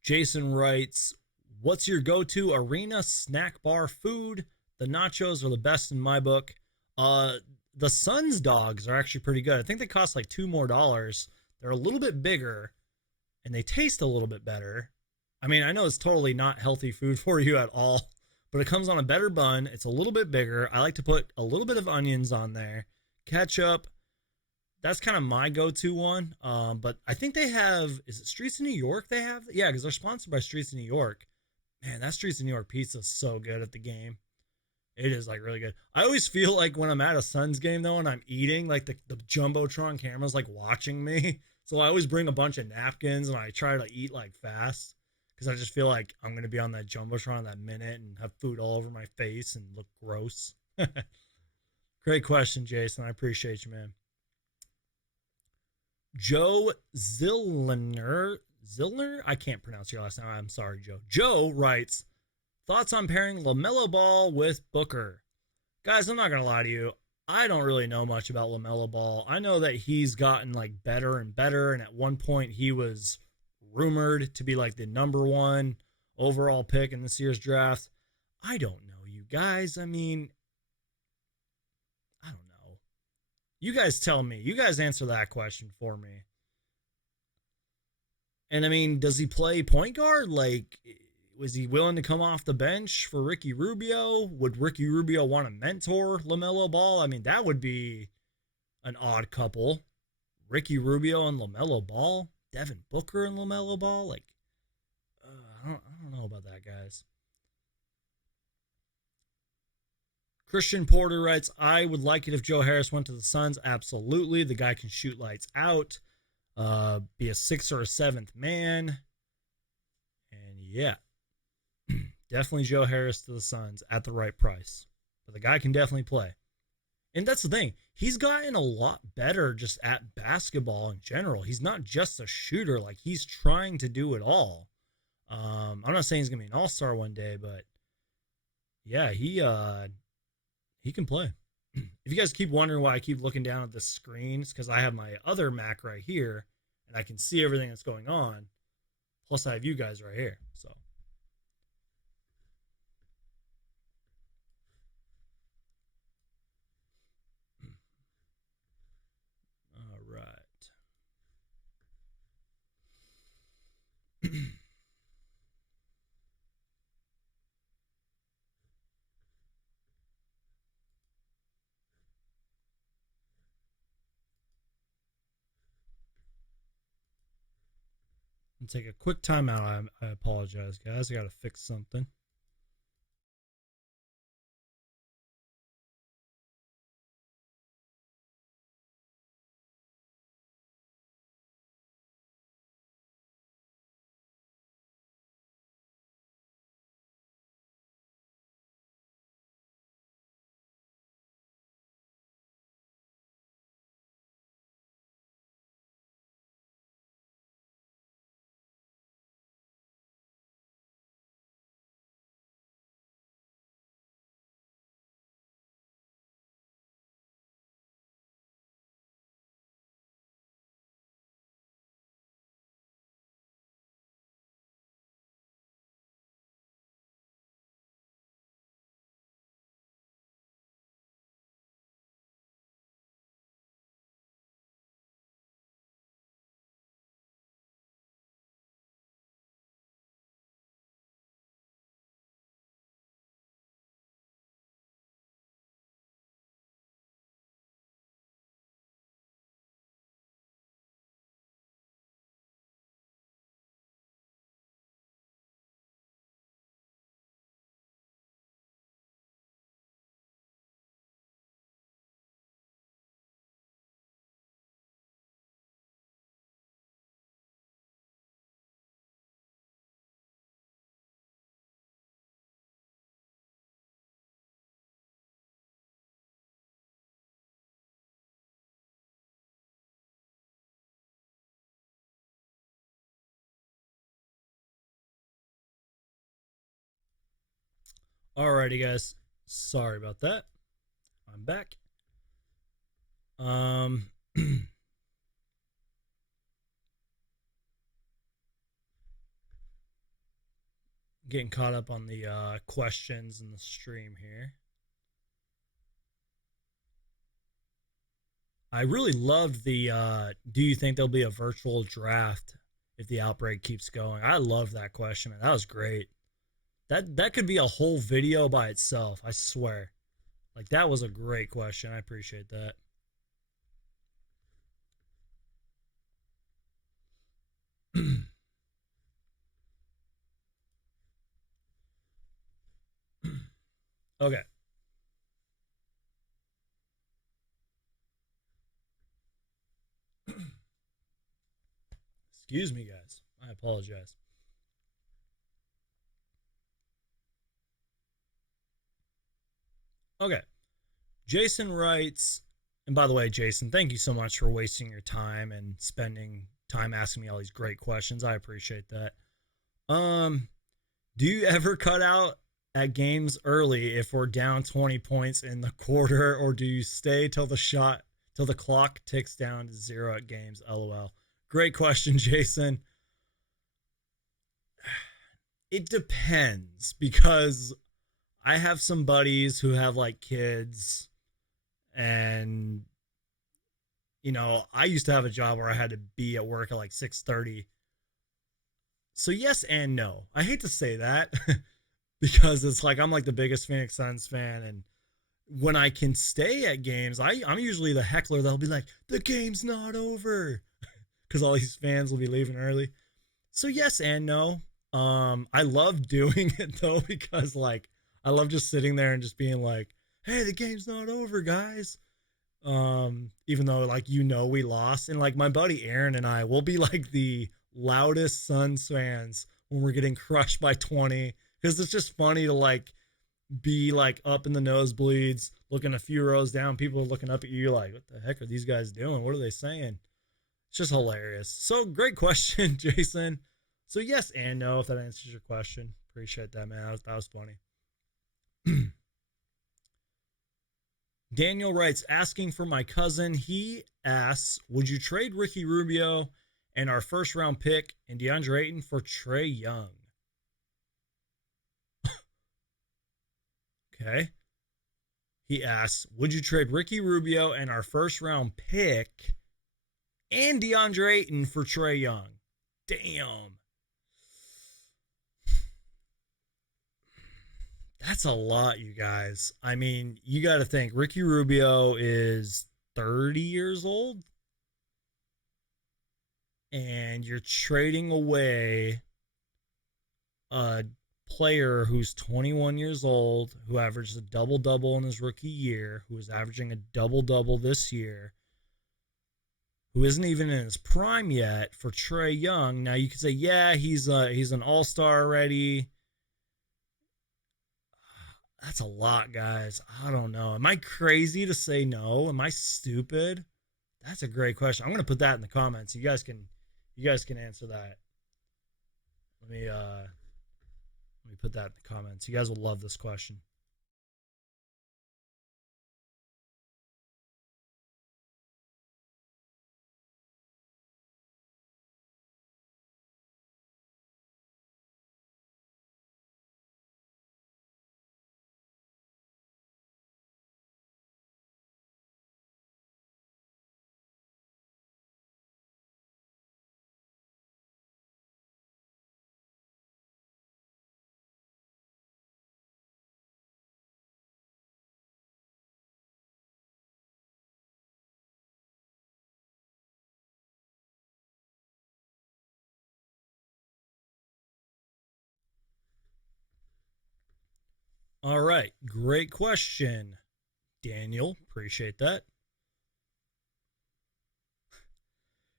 Jason writes, what's your go-to arena snack bar food? The nachos are the best in my book. The Suns dogs are actually pretty good. I think they cost like $2 more. They're a little bit bigger and they taste a little bit better. I mean, I know it's totally not healthy food for you at all, but it comes on a better bun. It's a little bit bigger. I like to put a little bit of onions on there, ketchup. That's kind of my go-to one. But I think they have, is it Streets of New York they have? Yeah, because they're sponsored by Streets of New York. Man, that Streets of New York pizza is so good at the game. It is like really good. I always feel like when I'm at a Suns game though and I'm eating, like the Jumbotron camera's like watching me. So I always bring a bunch of napkins and I try to eat like fast because I just feel like I'm going to be on that Jumbotron that minute and have food all over my face and look gross. Great question, Jason. I appreciate you, man. Joe Zillner? I can't pronounce your last name. I'm sorry, Joe. Joe writes, thoughts on pairing LaMelo Ball with Booker? Guys, I'm not going to lie to you. I don't really know much about LaMelo Ball. I know that he's gotten like better and better. And at one point he was rumored to be like the number one overall pick in this year's draft. I don't know, you guys. I mean, I don't know. You guys tell me. You guys answer that question for me. And I mean, does he play point guard? Like, was he willing to come off the bench for Ricky Rubio? Would Ricky Rubio want to mentor LaMelo Ball? I mean, that would be an odd couple. Ricky Rubio and LaMelo Ball? Devin Booker and LaMelo Ball? Like, I don't know about that, guys. Christian Porter writes, I would like it if Joe Harris went to the Suns. Absolutely. The guy can shoot lights out, be a sixth or a seventh man. And yeah, definitely Joe Harris to the Suns at the right price. But the guy can definitely play. And that's the thing. He's gotten a lot better just at basketball in general. He's not just a shooter. Like, he's trying to do it all. I'm not saying he's going to be an all-star one day, but yeah, he can play. If you guys keep wondering why I keep looking down at the screen, it's because I have my other Mac right here, and I can see everything that's going on. Plus, I have you guys right here. So, all right. And take a quick timeout. I apologize, guys. I got to fix something. Alrighty, guys. Sorry about that. I'm back. Um, getting caught up on the questions in the stream here. I really loved the do you think there'll be a virtual draft if the outbreak keeps going? I love that question, man. That was great. That could be a whole video by itself, I swear. Like that was a great question. I appreciate that. Okay. Excuse me, guys. I apologize. Okay. Jason writes, and by the way, Jason, thank you so much for wasting your time and spending time asking me all these great questions. I appreciate that. Um, do you ever cut out at games early if we're down 20 points in the quarter, or do you stay till the clock ticks down to zero at games? LOL. Great question, Jason. It depends because I have some buddies who have like kids, and I used to have a job where I had to be at work at like 6:30. So yes and no. I hate to say that because it's like I'm like the biggest Phoenix Suns fan, and when I can stay at games, I'm usually the heckler that'll be like, the game's not over, because all these fans will be leaving early. So yes and no. I love doing it though because like I love just sitting there and just being like, hey, the game's not over, guys. Even though like we lost, and like my buddy Aaron and I will be like the loudest Suns fans when we're getting crushed by 20, because it's just funny to like be like up in the nosebleeds looking a few rows down, people are looking up at you like, what the heck are these guys doing, what are they saying? It's just hilarious. So great question, Jason. So yes and no, if that answers your question. Appreciate that, man. That was funny. Daniel writes, asking for my cousin. He asks, would you trade Ricky Rubio and our first round pick and DeAndre Ayton for Trae Young? Okay. He asks, would you trade Ricky Rubio and our first round pick and DeAndre Ayton for Trae Young? Damn. That's a lot, you guys. I mean, you got to think Ricky Rubio is 30 years old, and you're trading away a player who's 21 years old, who averaged a double double in his rookie year, who is averaging a double double this year, who isn't even in his prime yet, for Trae Young. Now you could say, yeah, he's an all-star already. That's a lot, guys. I don't know. Am I crazy to say no? Am I stupid? That's a great question. I'm gonna put that in the comments. You guys can answer that. Let me put that in the comments. You guys will love this question. All right, great question, Daniel. Appreciate that.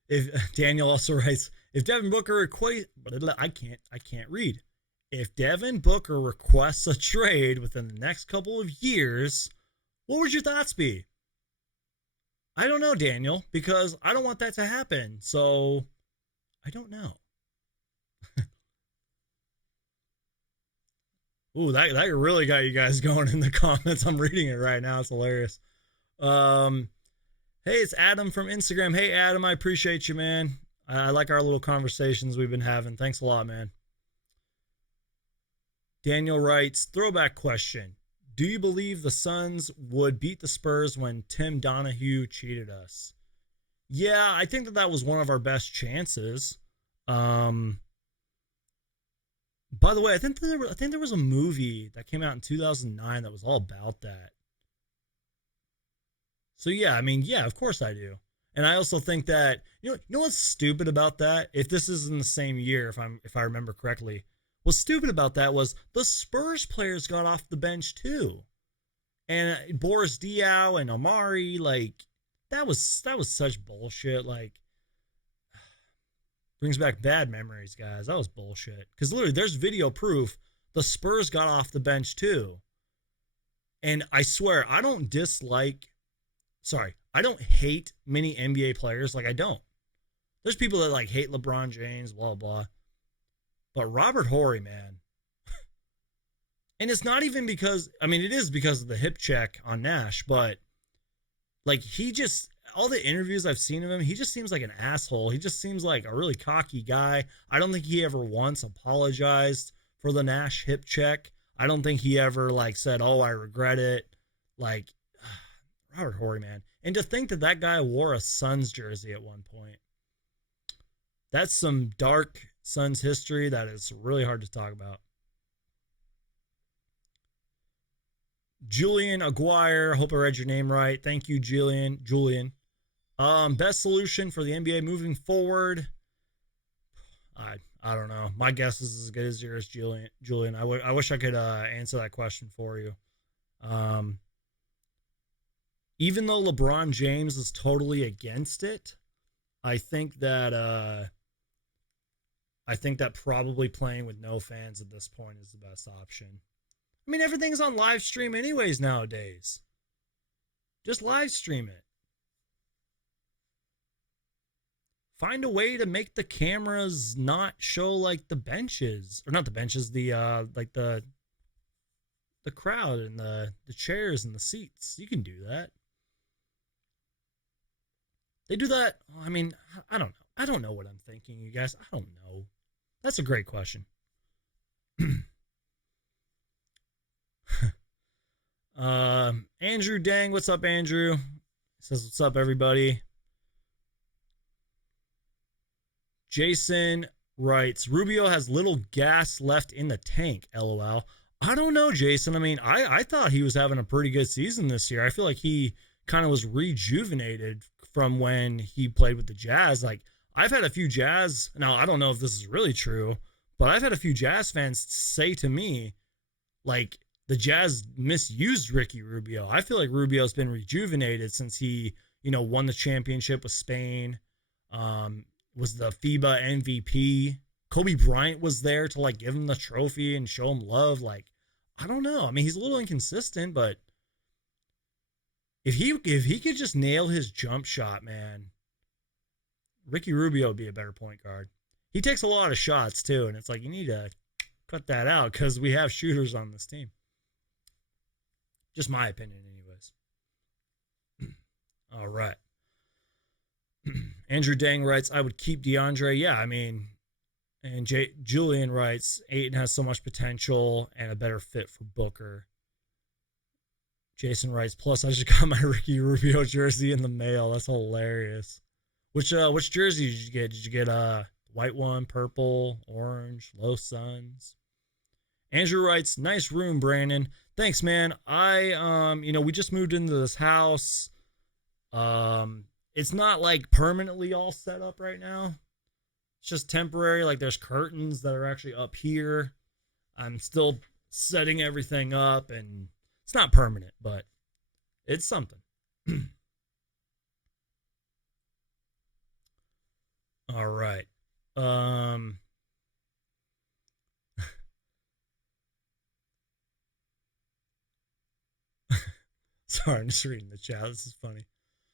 If Daniel also writes, if Devin Booker I can't read. If Devin Booker requests a trade within the next couple of years, what would your thoughts be? I don't know, Daniel, because I don't want that to happen. So I don't know. Ooh, that really got you guys going in the comments. I'm reading it right now. It's hilarious. Um, hey, it's Adam from Instagram. Hey, Adam, I appreciate you, man. I like our little conversations we've been having. Thanks a lot, man. Daniel writes, throwback question. Do you believe the Suns would beat the Spurs when Tim Donahue cheated us? Yeah, I think that that was one of our best chances. Um, by the way, I think there was a movie that came out in 2009 that was all about that. So yeah, I mean, yeah, of course I do. And I also think that you know what's stupid about that? If this is in the same year, if I remember correctly, what's stupid about that was the Spurs players got off the bench too, and Boris Diaw and Amari, like that was such bullshit. Like brings back bad memories, guys. That was bullshit. Because literally, there's video proof the Spurs got off the bench too, and I swear I don't dislike sorry, I don't hate many NBA players. Like I don't. There's people that like hate LeBron James, blah blah. But Robert Horry, man, and it's not even because I mean it is because of the hip check on Nash, but like he just all the interviews I've seen of him, he just seems like an asshole. He just seems like a really cocky guy. I don't think he ever once apologized for the Nash hip check. I don't think he ever like said, "Oh, I regret it." Like Robert Horry, man. And to think that that guy wore a Suns jersey at one point. That's some dark Suns history that is really hard to talk about. Julian Aguirre, hope I read your name right. Thank you, Julian. Best solution for the NBA moving forward. I don't know. My guess is as good as yours, Julian. I wish I could answer that question for you. Um, Even though LeBron James is totally against it, I think that probably playing with no fans at this point is the best option. I mean, everything's on live stream anyways nowadays. Just live stream it. Find a way to make the cameras not show like the benches or not the benches, the like the crowd and the chairs and the seats. You can do that. They do that. I mean, I don't know. I don't know what I'm thinking, you guys. I don't know. That's a great question. Andrew Dang, what's up, Andrew? Says what's up, everybody. Jason writes, Rubio has little gas left in the tank, lol. I don't know, Jason. I mean, I thought he was having a pretty good season this year. I feel like he kind of was rejuvenated from when he played with the Jazz. Like, I've had a few Jazz, now I don't know if this is really true, but I've had a few Jazz fans say to me, like, the Jazz misused Ricky Rubio. I feel like Rubio's been rejuvenated since he, won the championship with Spain. Was the FIBA MVP. Kobe Bryant was there to like give him the trophy and show him love. Like, I don't know. I mean, he's a little inconsistent, but if he could just nail his jump shot, man, Ricky Rubio would be a better point guard. He takes a lot of shots too, and it's like you need to cut that out because we have shooters on this team. Just my opinion, anyways. All right. Andrew Dang writes, I would keep DeAndre. Yeah, I mean, and Julian writes, Ayton has so much potential and a better fit for Booker. Jason writes, plus I just got my Ricky Rubio jersey in the mail. That's hilarious. Which jersey did you get? Did you get a white one, purple, orange, low suns? Andrew writes, nice room, Brandon. Thanks, man. We just moved into this house. It's not like permanently all set up right now. It's just temporary. Like there's curtains that are actually up here. I'm still setting everything up and it's not permanent, but it's something. All right. Sorry, I'm just reading the chat. This is funny.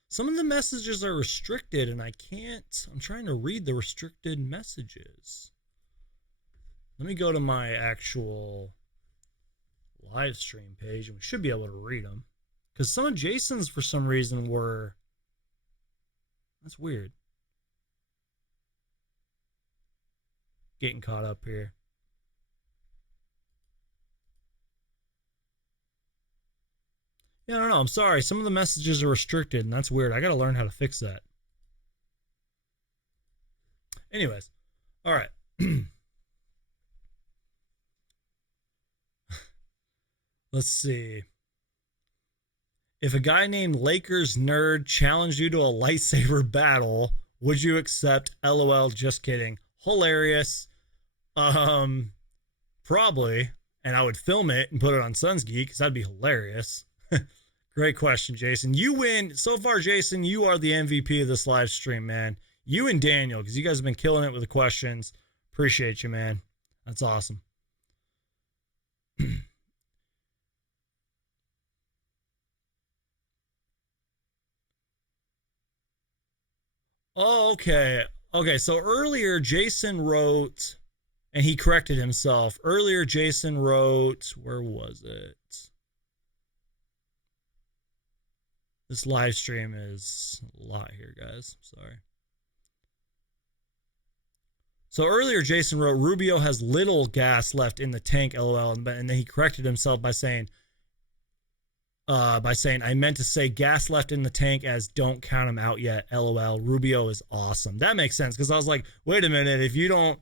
Some of the messages are restricted and I can't. I'm trying to read the restricted messages. Let me go to my actual live stream page, and we should be able to read them. Because some of Jason's, for some reason, were... That's weird. Getting caught up here. Yeah, I don't know. I'm sorry. Some of the messages are restricted, and that's weird. I got to learn how to fix that. Anyways. All right. Let's see. If a guy named Lakers Nerd challenged you to a lightsaber battle, would you accept? LOL, just kidding. Hilarious. Probably. And I would film it and put it on Sun's Geek because that'd be hilarious. Great question, Jason. You win. So far, Jason, you are the MVP of this live stream, man. You and Daniel, because you guys have been killing it with the questions. Appreciate you, man. That's awesome. Oh, okay. Okay, so earlier Jason wrote, and he corrected himself. Earlier Jason wrote, where was it? This live stream is a lot here, guys. Sorry. So earlier Jason wrote, Rubio has little gas left in the tank, LOL, and then he corrected himself by saying, I meant to say gas left in the tank as don't count him out yet, LOL. Rubio is awesome. That makes sense, because I was like, wait a minute, if you don't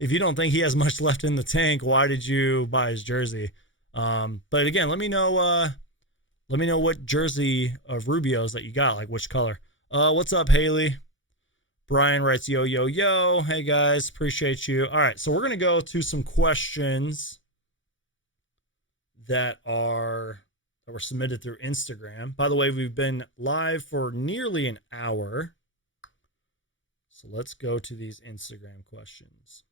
think he has much left in the tank, why did you buy his jersey? But again, let me know what jersey of Rubio's that you got, like which color. What's up, Haley? Brian writes, yo, yo, yo. Hey, guys. Appreciate you. All right, so we're going to go to some questions that were submitted through Instagram. By the way, we've been live for nearly an hour. So let's go to these Instagram questions.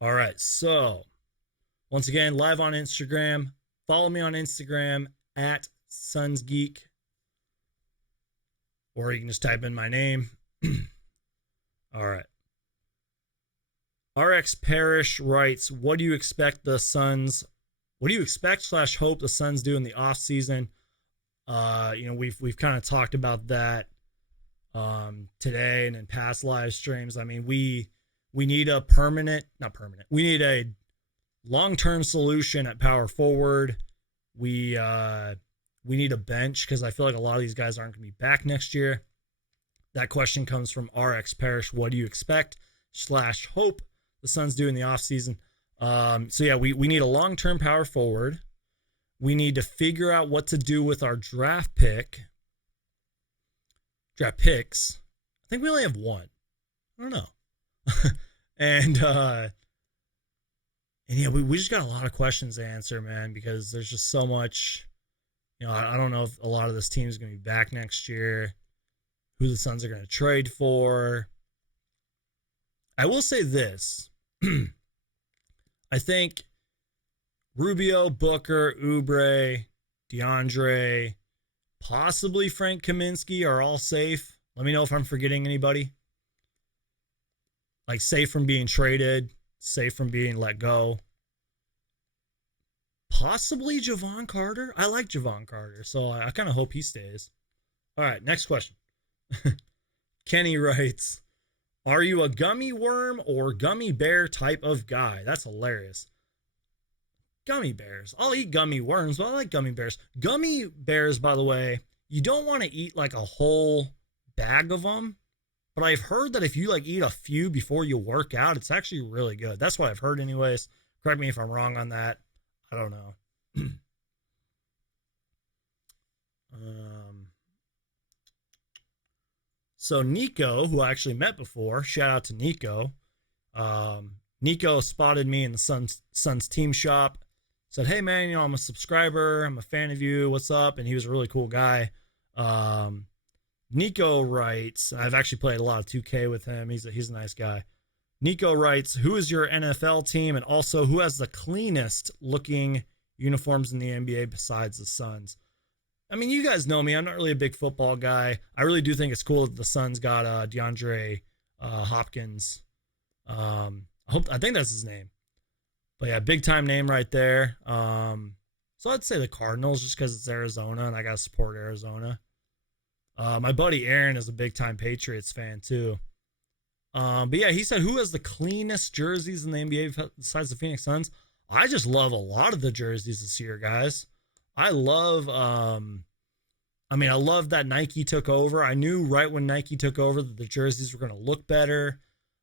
All right, so once again, live on Instagram. Follow me on Instagram at Suns Geek, or you can just type in my name. All right. RX Parrish writes, what do you expect / hope the Suns do in the off season? We've kind of talked about that today and in past live streams. I mean, we need a we need a long-term solution at power forward. We need a bench, because I feel like a lot of these guys aren't going to be back next year. That question comes from RX Parrish. What do you expect / hope the Suns do in the offseason? So yeah, we need a long-term power forward. We need to figure out what to do with our draft picks. I think we only have one. I don't know. And yeah, we just got a lot of questions to answer, man, because there's just so much. I don't know if a lot of this team is going to be back next year, who the Suns are going to trade for. I will say this. I think Rubio, Booker, Oubre, DeAndre, possibly Frank Kaminsky are all safe. Let me know if I'm forgetting anybody. Like, safe from being traded, safe from being let go. Possibly Javon Carter. I like Javon Carter, so I kind of hope he stays. All right, next question. Kenny writes, are you a gummy worm or gummy bear type of guy? That's hilarious. Gummy bears. I'll eat gummy worms, but I like gummy bears. Gummy bears, by the way, you don't want to eat like a whole bag of them, but I've heard that if you like eat a few before you work out, it's actually really good. That's what I've heard anyways. Correct me if I'm wrong on that. I don't know. So Nico, who I actually met before, shout out to Nico. Nico spotted me in the Suns team shop. Said, hey man, I'm a subscriber. I'm a fan of you. What's up? And he was a really cool guy. Nico writes, I've actually played a lot of 2K with him. He's a nice guy. Nico writes, who is your NFL team? And also, who has the cleanest looking uniforms in the NBA besides the Suns? I mean, you guys know me. I'm not really a big football guy. I really do think it's cool that the Suns got DeAndre Hopkins I think that's his name. But yeah, big time name right there. So I'd say the Cardinals just because it's Arizona and I gotta support Arizona. My buddy Aaron is a big time Patriots fan too. But yeah, he said who has the cleanest jerseys in the NBA besides the Phoenix Suns? I just love a lot of the jerseys this year, guys. I love I love that Nike took over. I knew right when Nike took over that the jerseys were going to look better.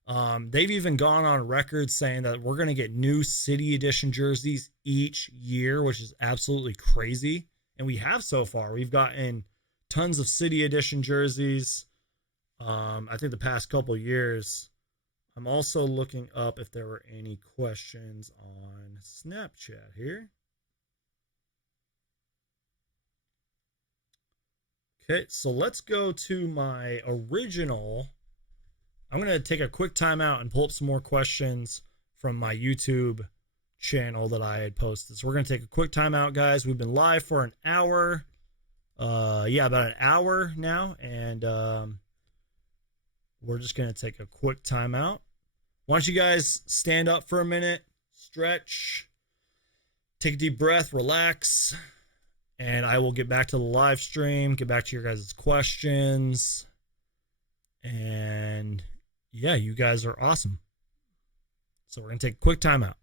They've even gone on record saying that we're going to get new City Edition jerseys each year, which is absolutely crazy. And we have so far. We've gotten tons of City Edition jerseys. I think the past couple years. I'm also looking up if there were any questions on Snapchat here. Okay, so let's go to my original. I'm going to take a quick time out and pull up some more questions from my YouTube channel that I had posted. So we're going to take a quick time out, guys. We've been live for an hour. About an hour now. And we're just going to take a quick time out. Why don't you guys stand up for a minute, stretch, take a deep breath, relax, and I will get back to the live stream, get back to your guys' questions. And yeah, you guys are awesome. So we're going to take a quick time out.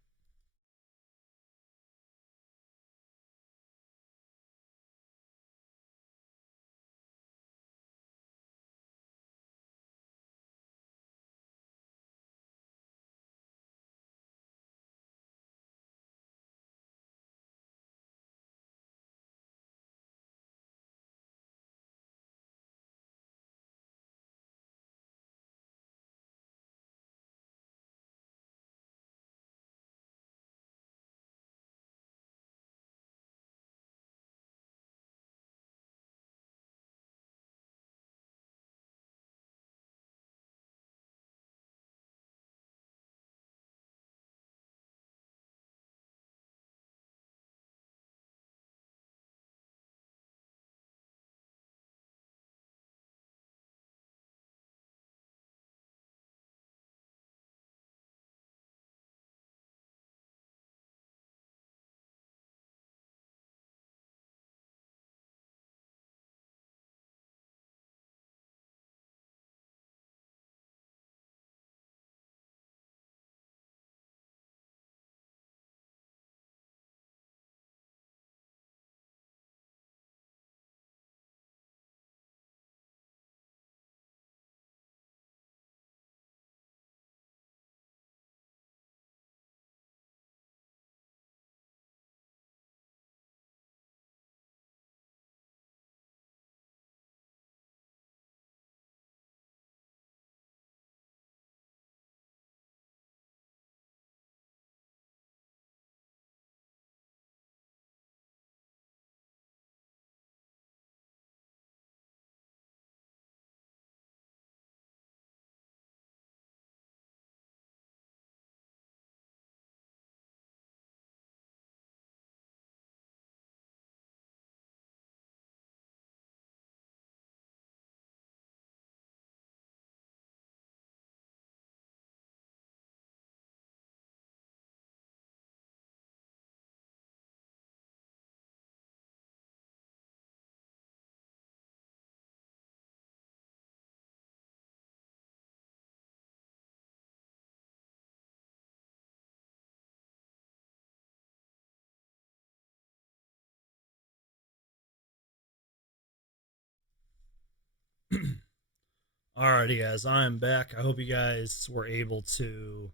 Alrighty, guys, I'm back. I hope you guys were able to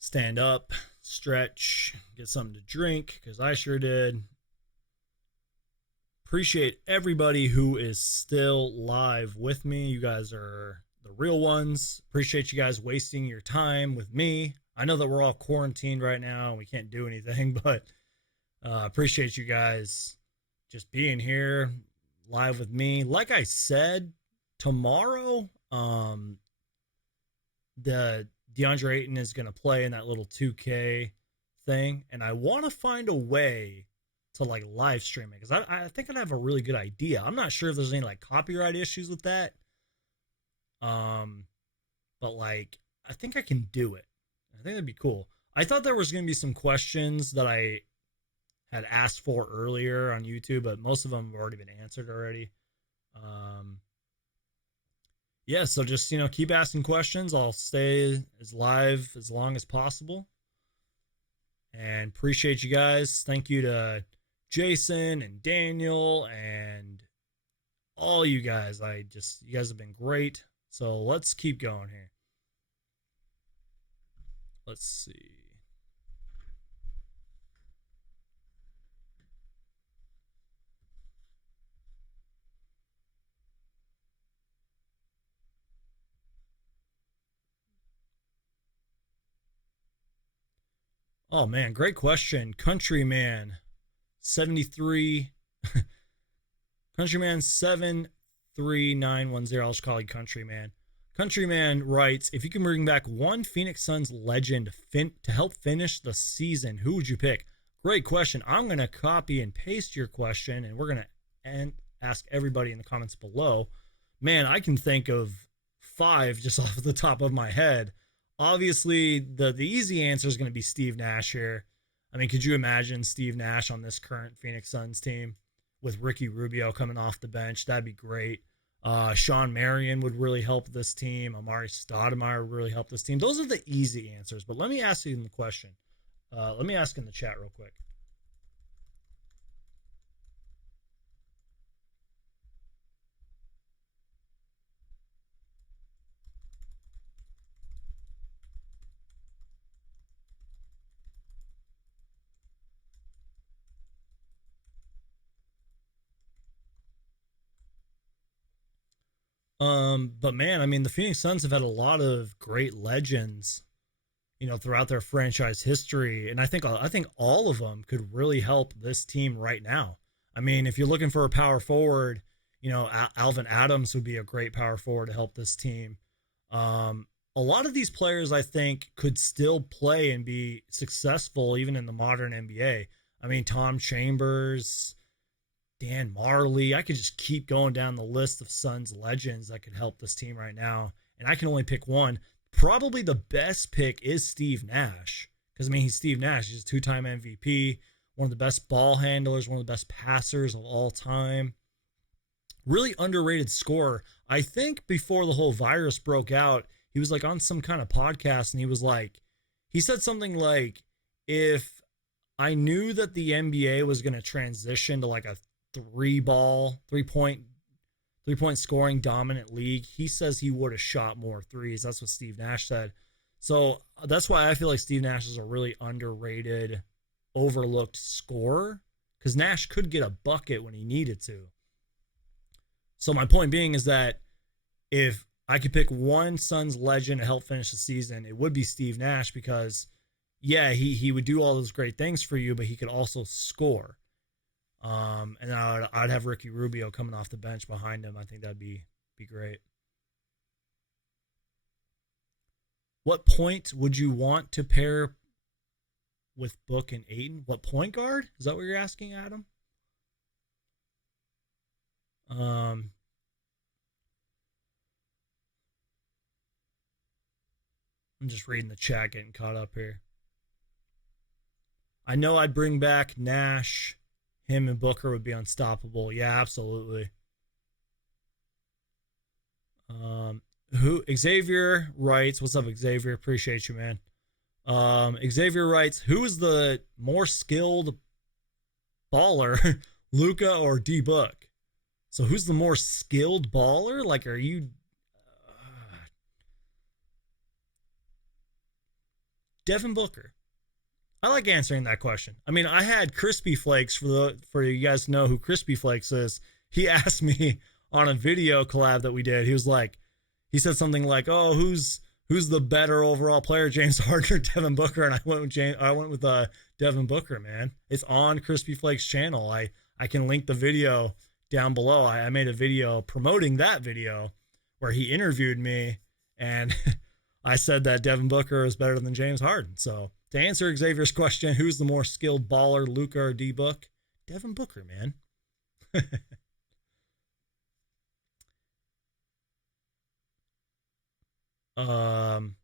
stand up, stretch, get something to drink, because I sure did. Appreciate everybody who is still live with me. You guys are the real ones. Appreciate you guys wasting your time with me. I know that we're all quarantined right now and we can't do anything, but appreciate you guys just being here live with me. Like I said, tomorrow, the DeAndre Ayton is going to play in that little 2K thing, and I want to find a way to like live stream it because I think I'd have a really good idea. I'm not sure if there's any like copyright issues with that, but like I think I can do it. I think that'd be cool. I thought there was going to be some questions that I had asked for earlier on YouTube, but most of them have already been answered already. Um, yeah, so just keep asking questions. I'll stay as live as long as possible, and appreciate you guys. Thank you to Jason and Daniel and all you guys. You guys have been great. So let's keep going here. Let's see. Oh man, great question. Countryman 73 Countryman 73910. I'll just call you Countryman. Countryman writes, if you can bring back one Phoenix Suns legend to help finish the season, who would you pick? Great question. I'm going to copy and paste your question, and we're going to ask everybody in the comments below. Man, I can think of 5 just off the top of my head. Obviously, the easy answer is going to be Steve Nash here. I mean, could you imagine Steve Nash on this current Phoenix Suns team with Ricky Rubio coming off the bench? That'd be great. Sean Marion would really help this team. Amari Stoudemire would really help this team. Those are the easy answers. But let me ask you the question. Let me ask in the chat real quick. But man, I mean, the Phoenix Suns have had a lot of great legends, throughout their franchise history, and I think all of them could really help this team right now. I mean, if you're looking for a power forward, Alvin Adams would be a great power forward to help this team. A lot of these players, I think, could still play and be successful even in the modern NBA. I mean, Tom Chambers, Dan Marley. I could just keep going down the list of Suns legends that could help this team right now. And I can only pick one. Probably the best pick is Steve Nash. Because, I mean, he's Steve Nash. He's a 2-time MVP, one of the best ball handlers, one of the best passers of all time. Really underrated scorer. I think before the whole virus broke out, he was like on some kind of podcast and he said something like, if I knew that the NBA was going to transition to like a three point scoring dominant league, he says he would have shot more threes. That's what Steve Nash said. So that's why I feel like Steve Nash is a really underrated, overlooked scorer, because Nash could get a bucket when he needed to. So my point being is that if I could pick one Suns legend to help finish the season, it would be Steve Nash, because yeah, he would do all those great things for you, but he could also score. And I'd have Ricky Rubio coming off the bench behind him. I think that'd be great. What point would you want to pair with Book and Ayton? What point guard? Is that what you're asking, Adam? Um, I'm just reading the chat, getting caught up here. I know I'd bring back Nash. Him and Booker would be unstoppable. Yeah, absolutely. Um, who Xavier writes, what's up, Xavier? Appreciate you, man. Xavier writes, who is the more skilled baller, Luca or D Book? So who's the more skilled baller? Like, are you Devin Booker? I like answering that question. I mean, I had Crispy Flakes for you guys to know who Crispy Flakes is. He asked me on a video collab that we did. He said something like, "Oh, who's the better overall player, James Harden or Devin Booker?" And I went with Devin Booker, man. It's on Crispy Flakes channel. I can link the video down below. I made a video promoting that video where he interviewed me, and I said that Devin Booker is better than James Harden. So to answer Xavier's question, who's the more skilled baller, Luca or D Book? Devin Booker, man. um,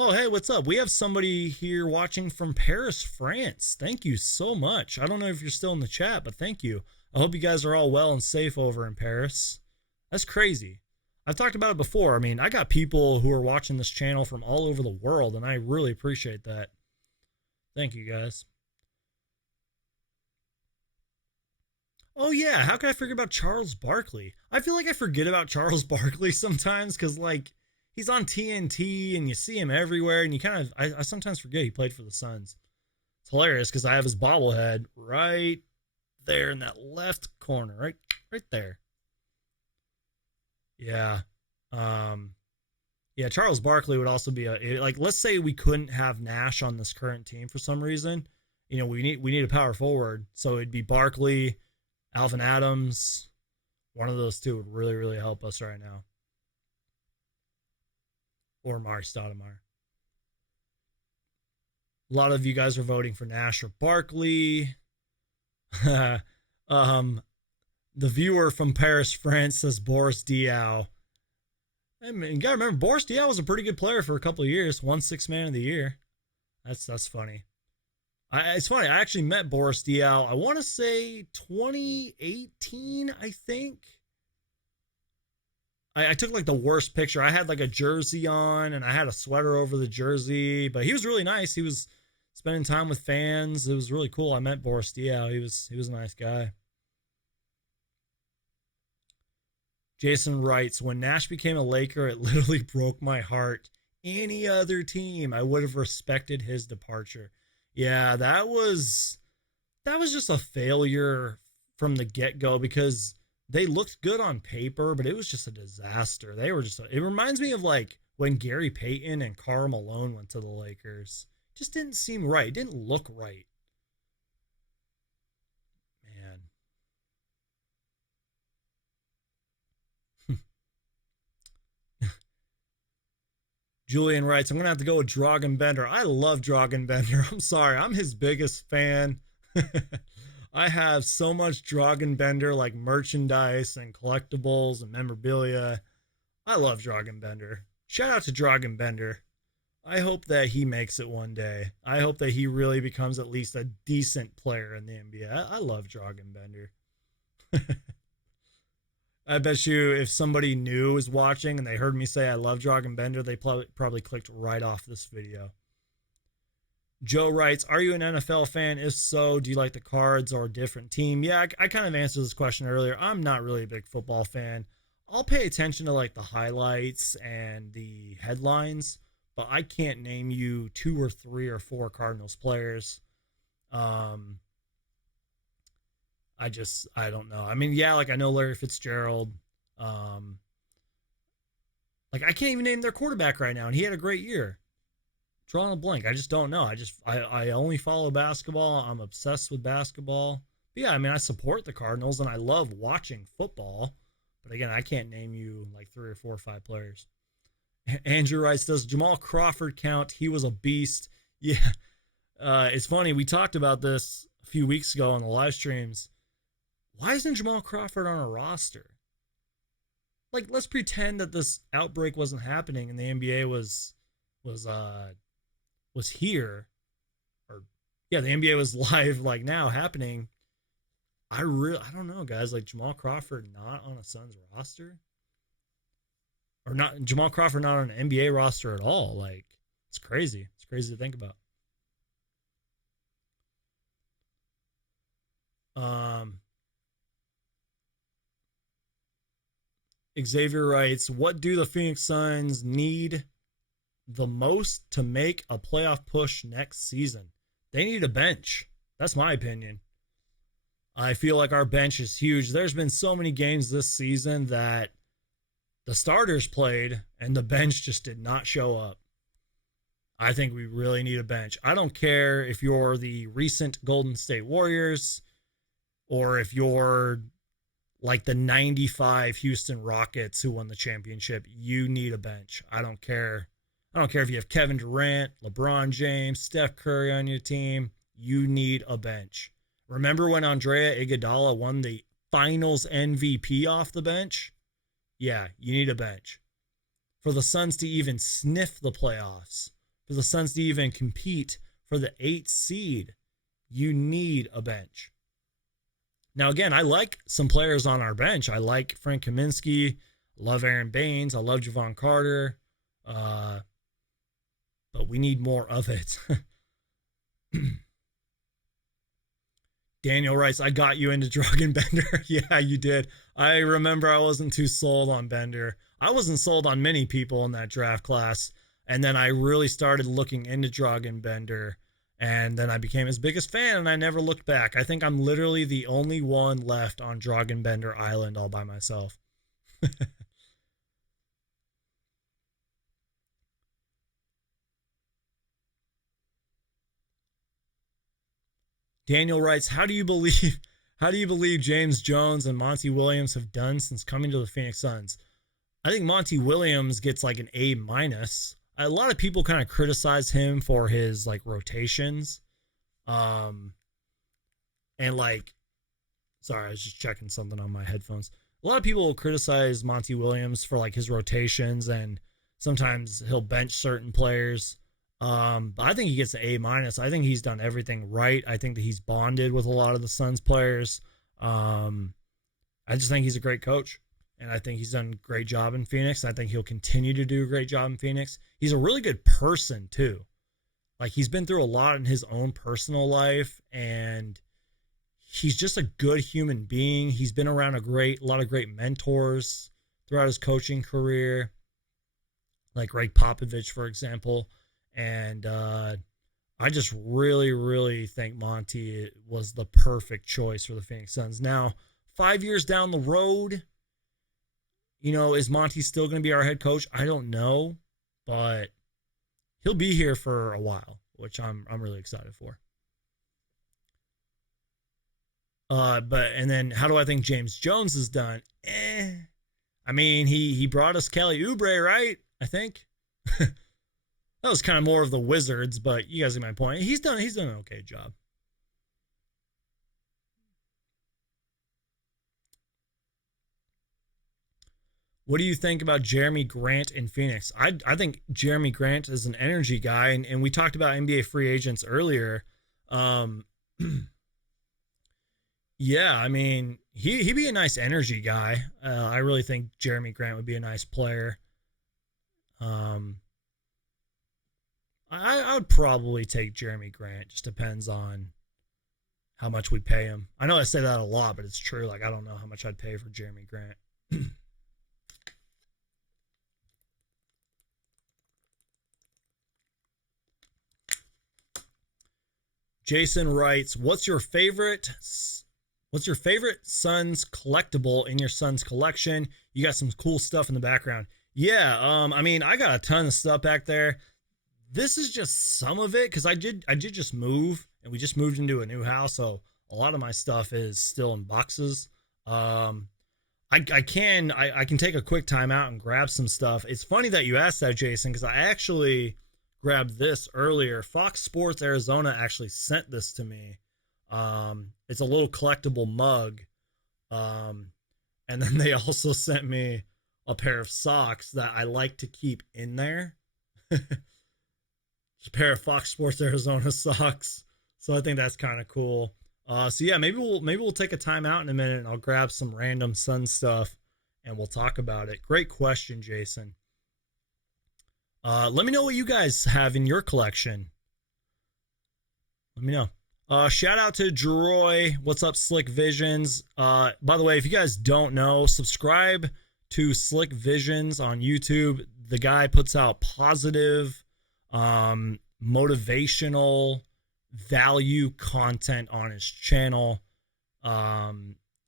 Oh, hey, what's up? We have somebody here watching from Paris, France. Thank you so much. I don't know if you're still in the chat, but thank you. I hope you guys are all well and safe over in Paris. That's crazy. I've talked about it before. I mean, I got people who are watching this channel from all over the world, and I really appreciate that. Thank you, guys. Oh, yeah. How can I forget about Charles Barkley? I feel like I forget about Charles Barkley sometimes because, like, he's on TNT and you see him everywhere, and you kind of, I sometimes forget he played for the Suns. It's hilarious because I have his bobblehead right there in that left corner, right there. Yeah. Um, yeah, Charles Barkley would also be a like. Let's say we couldn't have Nash on this current team for some reason. You know, we need a power forward, so it'd be Barkley, Alvin Adams. One of those two would really help us right now, or Mark Stoudemire. A lot of you guys are voting for Nash or Barkley. um, the viewer from Paris, France says Boris Diaw. I mean, you gotta remember Boris Diaw was a pretty good player for a couple of years. Won Six Man of the Year. That's funny. It's funny. I actually met Boris Diaw. I want to say 2018. I think. I took like the worst picture. I had like a jersey on and I had a sweater over the jersey, but he was really nice. He was spending time with fans. It was really cool. I met Boris Diaw. He was a nice guy. Jason writes, when Nash became a Laker, it literally broke my heart. Any other team, I would have respected his departure. Yeah, that was just a failure from the get-go because they looked good on paper, but it was just a disaster. They were just it reminds me of like when Gary Payton and Karl Malone went to the Lakers. It just didn't seem right. It didn't look right. Man. Julian writes, I'm going to have to go with Dragon Bender. I love Dragon Bender. I'm sorry. I'm his biggest fan. I have so much Dragon Bender, like merchandise and collectibles and memorabilia. I love Dragon Bender. Shout out to Dragon Bender. I hope that he makes it one day. I hope that he really becomes at least a decent player in the NBA. I love Dragon Bender. I bet you if somebody new is watching and they heard me say I love Dragon Bender, they probably clicked right off this video. Joe writes, are you an NFL fan? If so, do you like the Cards or a different team? Yeah, I kind of answered this question earlier. I'm not really a big football fan. I'll pay attention to like the highlights and the headlines, but I can't name you two or three or four Cardinals players. Um, I don't know. I mean, yeah, like I know Larry Fitzgerald. Um, like I can't even name their quarterback right now, and he had a great year. Drawing a blank. I just don't know. I only follow basketball. I'm obsessed with basketball. But yeah, I mean I support the Cardinals and I love watching football. But again, I can't name you like three or four or five players. Andrew writes, does Jamal Crawford count? He was a beast. Yeah. It's funny. We talked about this a few weeks ago on the live streams. Why isn't Jamal Crawford on a roster? Like, let's pretend that this outbreak wasn't happening and the NBA was was here, or yeah, the NBA was live like now happening. I don't know, guys. Like Jamal Crawford not on a Suns roster, or not Jamal Crawford not on an NBA roster at all. Like it's crazy. It's crazy to think about. Um, Xavier writes, "What do the Phoenix Suns need the most to make a playoff push next season? They need a bench. That's my opinion. I feel like our bench is huge. There's been so many games this season that the starters played and the bench just did not show up. I think we really need a bench. I don't care if you're the recent Golden State Warriors or if you're like the 95 Houston Rockets who won the championship. You need a bench. I don't care. I don't care if you have Kevin Durant, LeBron James, Steph Curry on your team. You need a bench. Remember when Andrea Iguodala won the Finals MVP off the bench? Yeah, you need a bench. For the Suns to even sniff the playoffs, for the Suns to even compete for the 8th seed, you need a bench. Now, again, I like some players on our bench. I like Frank Kaminsky. I love Aaron Baines. I love Javon Carter. But we need more of it. Daniel writes, I got you into Dragan Bender. Yeah, you did. I remember I wasn't too sold on Bender. I wasn't sold on many people in that draft class. And then I really started looking into Dragan Bender. And then I became his biggest fan, and I never looked back. I think I'm literally the only one left on Dragan Bender Island all by myself. Daniel writes, how do you believe James Jones and Monty Williams have done since coming to the Phoenix Suns? I think Monty Williams gets like an A minus. A lot of people kind of criticize him for his like rotations. And like, sorry, I was just checking something on my headphones. A lot of people will criticize Monty Williams for like his rotations, and sometimes he'll bench certain players. But I think he gets an A minus. I think he's done everything right. I think that he's bonded with a lot of the Suns players. I just think he's a great coach, and I think he's done a great job in Phoenix. I think he'll continue to do a great job in Phoenix. He's a really good person too. Like, he's been through a lot in his own personal life, and he's just a good human being. He's been around a lot of great mentors throughout his coaching career, like Greg Popovich, for example. And I just really, really think Monty was the perfect choice for the Phoenix Suns. Now, 5 years down the road, is Monty still going to be our head coach? I don't know, but he'll be here for a while, which I'm really excited for. And then how do I think James Jones has done? I mean, he brought us Kelly Oubre, right? I think. That was kind of more of the Wizards, but you guys get my point. He's done an okay job. What do you think about Jeremy Grant in Phoenix? I think Jeremy Grant is an energy guy, and we talked about NBA free agents earlier. Yeah, I mean, he'd be a nice energy guy. I really think Jeremy Grant would be a nice player. I would probably take Jeremy Grant. Just depends on how much we pay him. I know I say that a lot, but it's true. Like, I don't know how much I'd pay for Jeremy Grant. Jason writes, what's your favorite Suns collectible in your Suns collection? You got some cool stuff in the background. Yeah, I mean, I got a ton of stuff back there. This is just some of it, because I did just move, and we just moved into a new house, so a lot of my stuff is still in boxes. I can take a quick time out and grab some stuff. It's funny that you asked that, Jason, because I actually grabbed this earlier. Fox Sports Arizona actually sent this to me. It's a little collectible mug. And then they also sent me a pair of socks that I like to keep in there. Just a pair of Fox Sports Arizona socks. So I think that's kind of cool. So yeah, maybe we'll take a time out in a minute, and I'll grab some random Sun stuff and we'll talk about it. Great question, Jason. Let me know what you guys have in your collection. Let me know. Shout out to Droy. What's up, Slick Visions? By the way, if you guys don't know, subscribe to Slick Visions on YouTube. The guy puts out positive, motivational, value content on his channel.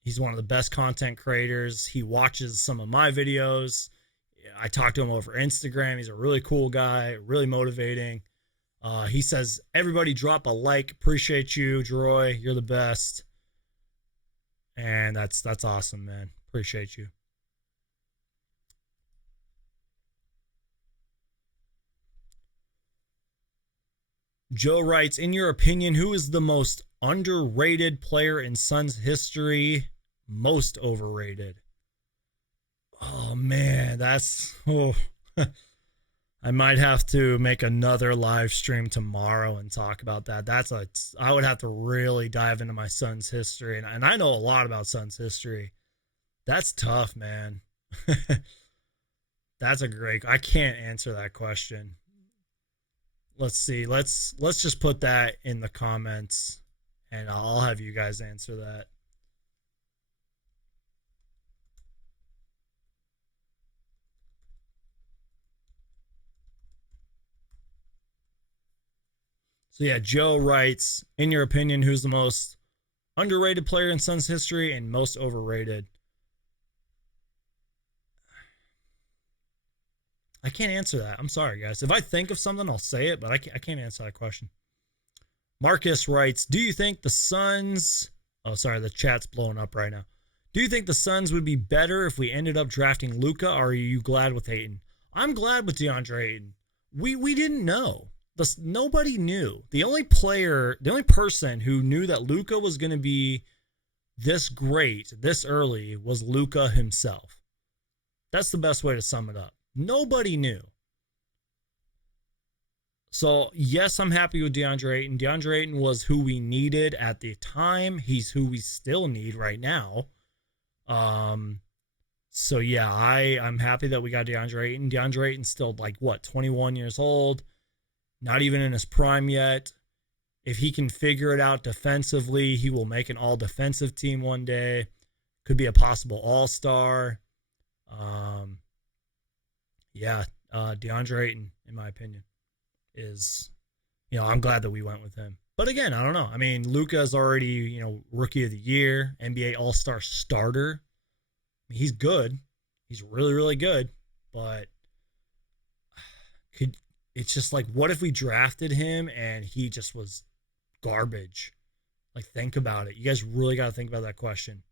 He's one of the best content creators. He watches some of my videos. I talked to him over Instagram. He's a really cool guy, really motivating. He says, everybody drop a like. Appreciate you, Droy. You're the best. And that's awesome, man. Appreciate you. Joe writes, in your opinion, who is the most underrated player in Suns history? Most overrated? Oh, man, that's... I might have to make another live stream tomorrow and talk about that. I would have to really dive into my son's history, and I know a lot about son's history. That's tough, man. That's a great. I can't answer that question. Let's see. Let's just put that in the comments, and I'll have you guys answer that. So yeah, Joe writes, in your opinion, who's the most underrated player in Suns history and most overrated? I can't answer that. I'm sorry, guys. If I think of something, I'll say it, but I can't answer that question. Marcus writes, do you think the Suns... Oh, sorry, the chat's blowing up right now. Do you think the Suns would be better if we ended up drafting Luka, or are you glad with Ayton? I'm glad with DeAndre Ayton. We didn't know. Nobody knew. The only person who knew that Luka was going to be this great this early was Luka himself. That's the best way to sum it up. Nobody knew. So, yes, I'm happy with DeAndre Ayton. DeAndre Ayton was who we needed at the time. He's who we still need right now. So, yeah, I'm happy that we got DeAndre Ayton. DeAndre Ayton's still, 21 years old. Not even in his prime yet. If he can figure it out defensively, he will make an all-defensive team one day. Could be a possible all-star. DeAndre Ayton, in my opinion, is, I'm glad that we went with him. But again, I don't know. I mean, Luka is already, rookie of the year, NBA all-star starter. I mean, he's good. He's really, really good. But it's just what if we drafted him and he just was garbage? Think about it. You guys really got to think about that question.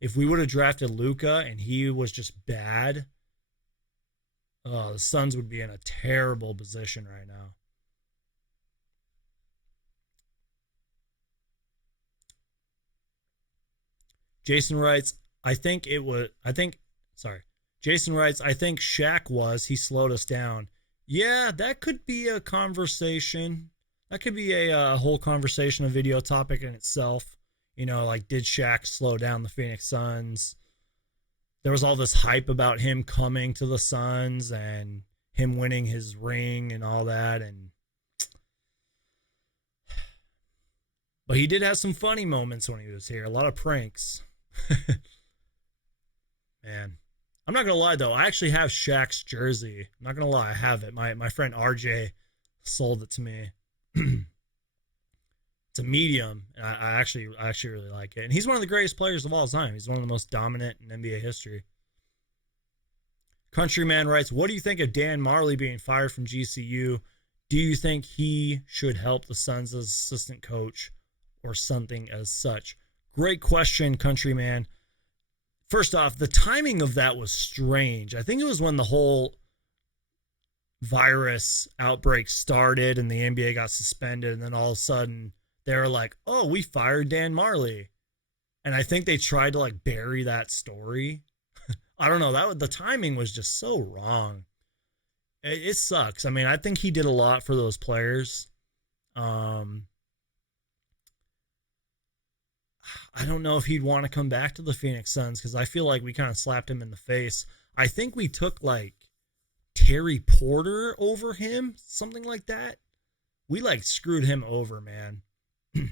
If we would have drafted Luka and he was just bad, the Suns would be in a terrible position right now. Jason writes, Jason writes, I think Shaq he slowed us down. Yeah, that could be a conversation. That could be a whole conversation, a video topic in itself. Did Shaq slow down the Phoenix Suns? There was all this hype about him coming to the Suns and him winning his ring and all that. But he did have some funny moments when he was here. A lot of pranks. Man. I'm not going to lie, though. I actually have Shaq's jersey. I'm not going to lie. I have it. My friend RJ sold it to me. It's a medium, and I actually really like it. And he's one of the greatest players of all time. He's one of the most dominant in NBA history. Countryman writes, what do you think of Dan Marley being fired from GCU? Do you think he should help the Suns as assistant coach or something as such? Great question, Countryman. First off, the timing of that was strange. I think it was when the whole virus outbreak started and the NBA got suspended, and then all of a sudden they were like, oh, we fired Dan Marley. And I think they tried to bury that story. I don't know. The timing was just so wrong. It sucks. I mean, I think he did a lot for those players. I don't know if he'd want to come back to the Phoenix Suns because I feel like we kind of slapped him in the face. I think we took Terry Porter over him, something like that. We screwed him over, man. But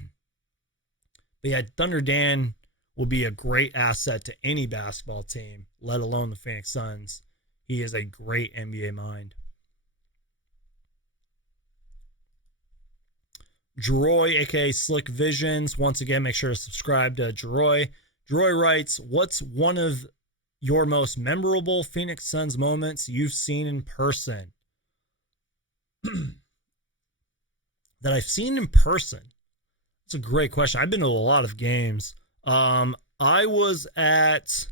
yeah, Thunder Dan will be a great asset to any basketball team, let alone the Phoenix Suns. He is a great NBA mind. Jeroy, aka Slick Visions. Once again, make sure to subscribe to Jeroy. Jeroy writes, what's one of your most memorable Phoenix Suns moments you've seen in person? That I've seen in person? That's a great question. I've been to a lot of games. I was at...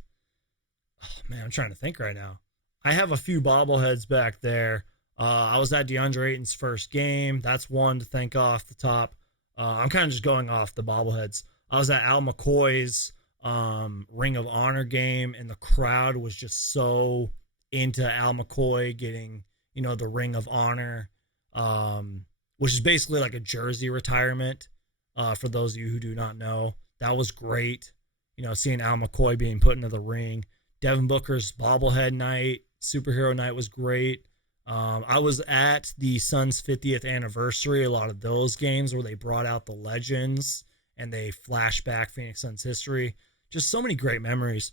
Oh, man, I'm trying to think right now. I have a few bobbleheads back there. I was at DeAndre Ayton's first game. That's one to think off the top. I'm kind of just going off the bobbleheads. I was at Al McCoy's Ring of Honor game, and the crowd was just so into Al McCoy getting, the Ring of Honor, which is basically like a jersey retirement. For those of you who do not know, that was great. Seeing Al McCoy being put into the ring. Devin Booker's bobblehead night, superhero night was great. I was at the Suns' 50th anniversary, a lot of those games where they brought out the legends and they flash back Phoenix Suns history. Just so many great memories.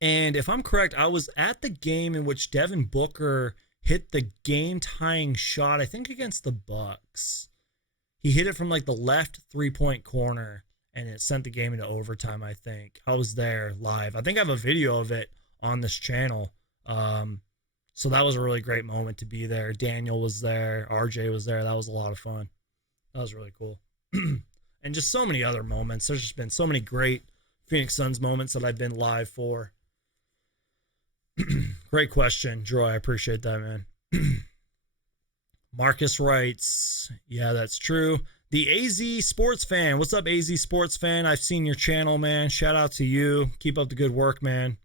And if I'm correct, I was at the game in which Devin Booker hit the game-tying shot, I think against the Bucks. He hit it from like the left three-point corner, and it sent the game into overtime, I think. I was there live. I think I have a video of it on this channel. So that was a really great moment to be there. Daniel was there. RJ was there. That was a lot of fun. That was really cool. And just so many other moments. There's just been so many great Phoenix Suns moments that I've been live for. Great question, Joy. I appreciate that, man. Marcus writes, yeah, that's true. The AZ Sports Fan. What's up, AZ Sports Fan? I've seen your channel, man. Shout out to you. Keep up the good work, man.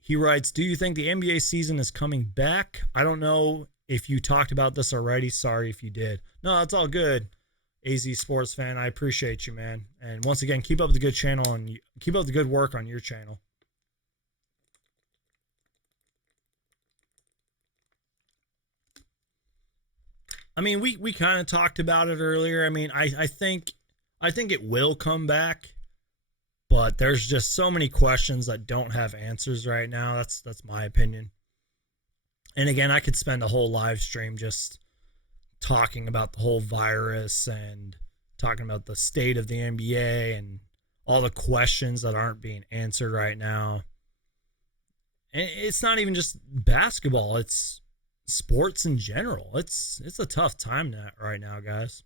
He writes, do you think the NBA season is coming back? I don't know if you talked about this already. Sorry if you did. No, it's all good. AZ Sports Fan, I appreciate you, man. And once again, keep up the good channel and keep up the good work on your channel. I mean, we kind of talked about it earlier. I mean, I think it will come back, but there's just so many questions that don't have answers right now. That's my opinion. And again, I could spend a whole live stream just talking about the whole virus and talking about the state of the NBA and all the questions that aren't being answered right now. And it's not even just basketball, it's sports in general. It's a tough time right now, guys.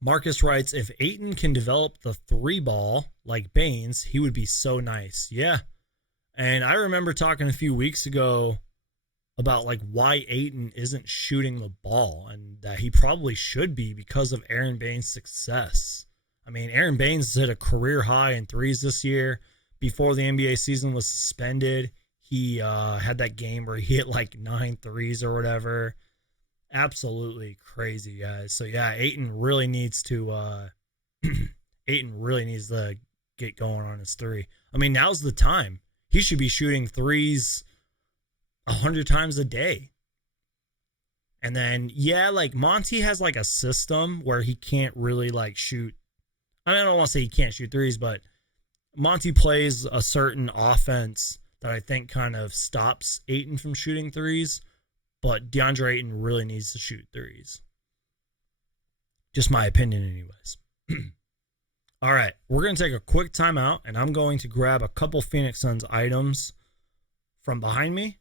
Marcus writes, if Ayton can develop the three ball like Baines, he would be so nice. Yeah. And I remember talking a few weeks ago about like why Ayton isn't shooting the ball and that he probably should be because of Aaron Baines' success. I mean, Aaron Baines hit a career high in threes this year. Before the NBA season was suspended, he had that game where he hit like 9 threes or whatever. Absolutely crazy, guys. So yeah, Ayton really needs to Ayton really needs to get going on his three. I mean, now's the time. He should be shooting threes 100 times a day. And then yeah, like Monty has like a system where he can't really like shoot. I mean, I don't want to say he can't shoot threes, but Monty plays a certain offense that I think kind of stops Ayton from shooting threes. But DeAndre Ayton really needs to shoot threes. Just my opinion, anyways. All right, we're going to take a quick timeout, and I'm going to grab a couple Phoenix Suns items from behind me.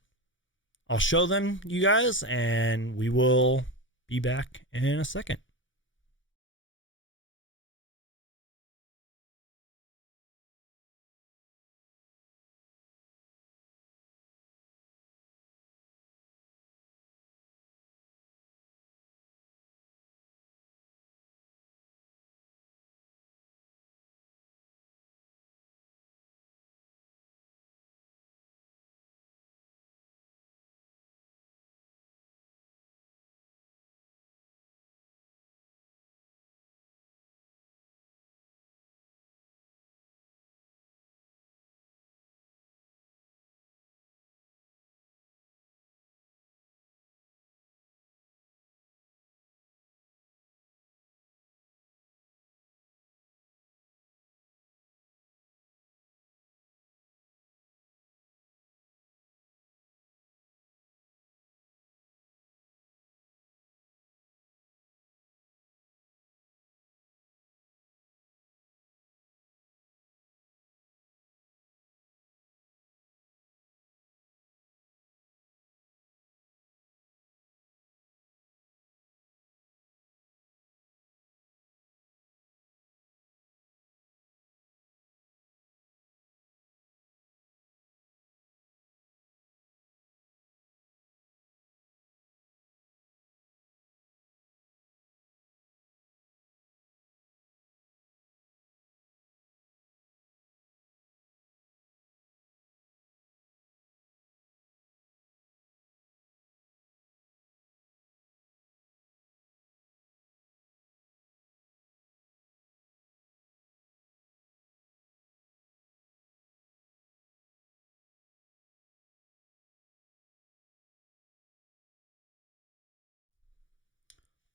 I'll show them you guys, and we will be back in a second.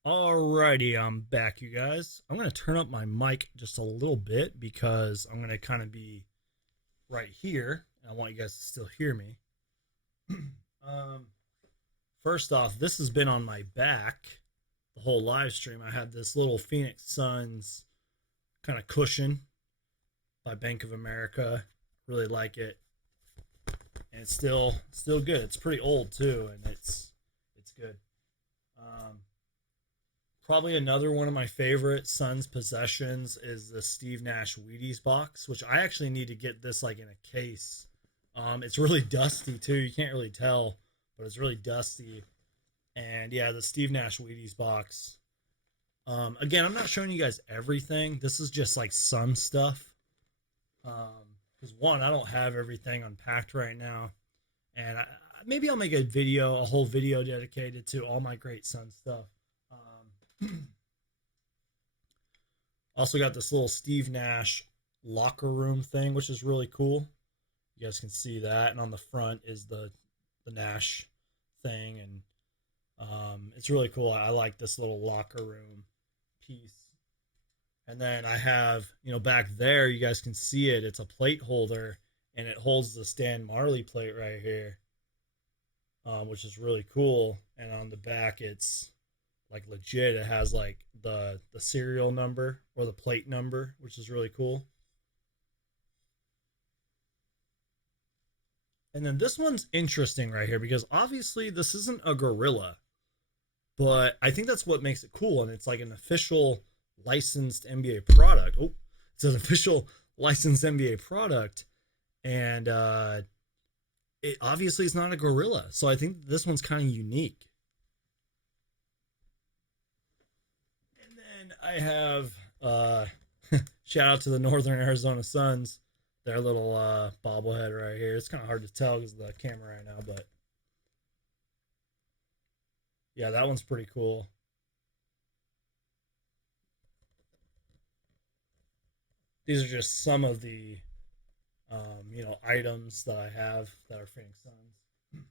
Alrighty, I'm back, you guys. I'm gonna turn up my mic just a little bit because I'm gonna kind of be right here, and I want you guys to still hear me. um, First off, this has been on my back the whole live stream. I have this little Phoenix Suns kind of cushion by Bank of America. Really like it, and it's still good. It's pretty old too, and it's good. Um, Probably another one of my favorite Suns possessions is the Steve Nash Wheaties box, which I actually need to get this like in a case. It's really dusty too. You can't really tell, but it's really dusty. And yeah, the Steve Nash Wheaties box. Again, I'm not showing you guys everything. This is just like some stuff. Because one, I don't have everything unpacked right now, and maybe I'll make a whole video dedicated to all my great Sun stuff. Also got this little Steve Nash locker room thing, which is really cool. You guys can see that, and on the front is the Nash thing, and it's really cool. I like this little locker room piece. And then I have, back there, you guys can see it. It's a plate holder, and it holds the Stan Marley plate right here, which is really cool. And on the back, it's like legit. It has like the serial number or the plate number, which is really cool. And then this one's interesting right here because obviously this isn't a gorilla, but I think that's what makes it cool. And it's like an official licensed NBA product. Oh, it's an official licensed NBA product. And it obviously is not a gorilla. So I think this one's kind of unique. And then I have shout out to the Northern Arizona Suns, their little bobblehead right here. It's kind of hard to tell because of the camera right now, but yeah, that one's pretty cool. These are just some of the items that I have that are Phoenix Suns.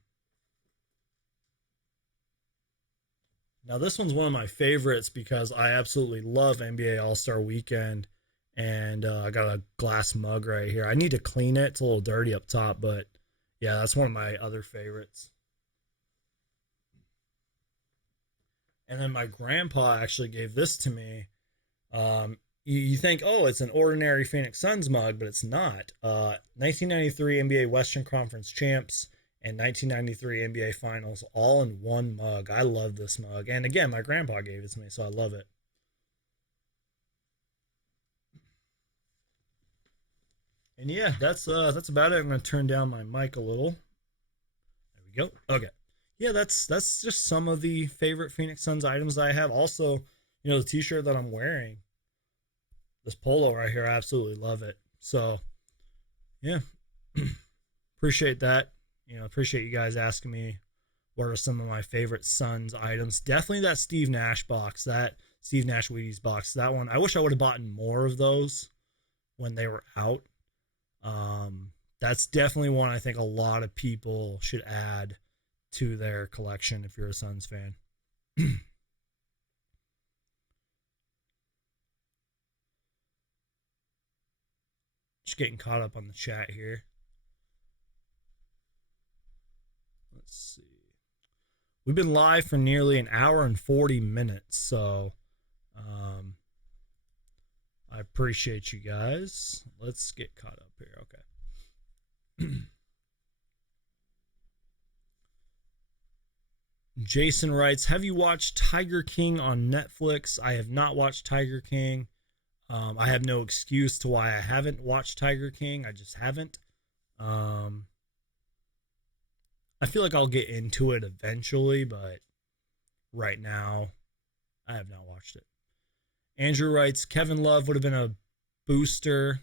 Now this one's one of my favorites because I absolutely love NBA All Star Weekend, and I got a glass mug right here. I need to clean it; it's a little dirty up top, but yeah, that's one of my other favorites. And then my grandpa actually gave this to me. You think, oh, it's an ordinary Phoenix Suns mug, but it's not. 1993 NBA Western Conference champs and 1993 NBA Finals all in one mug. I love this mug, and again, my grandpa gave it to me, so I love it. And yeah, that's about it. I'm gonna turn down my mic a little. There we go. Okay. Yeah, that's just some of the favorite Phoenix Suns items I have. Also, the T-shirt that I'm wearing, this polo right here, I absolutely love it. So yeah, appreciate that. Appreciate you guys asking me what are some of my favorite Suns items. Definitely that Steve Nash box, that Steve Nash Wheaties box. That one, I wish I would have bought more of those when they were out. That's definitely one I think a lot of people should add to their collection if you're a Suns fan. Just getting caught up on the chat here. Let's see. We've been live for nearly an hour and 40 minutes, so I appreciate you guys. Let's get caught up here. Okay. Jason writes, have you watched Tiger King on Netflix? I have not watched Tiger King. I have no excuse to why I haven't watched Tiger King. I just haven't. I feel like I'll get into it eventually, but right now, I have not watched it. Andrew writes, Kevin Love would have been a booster.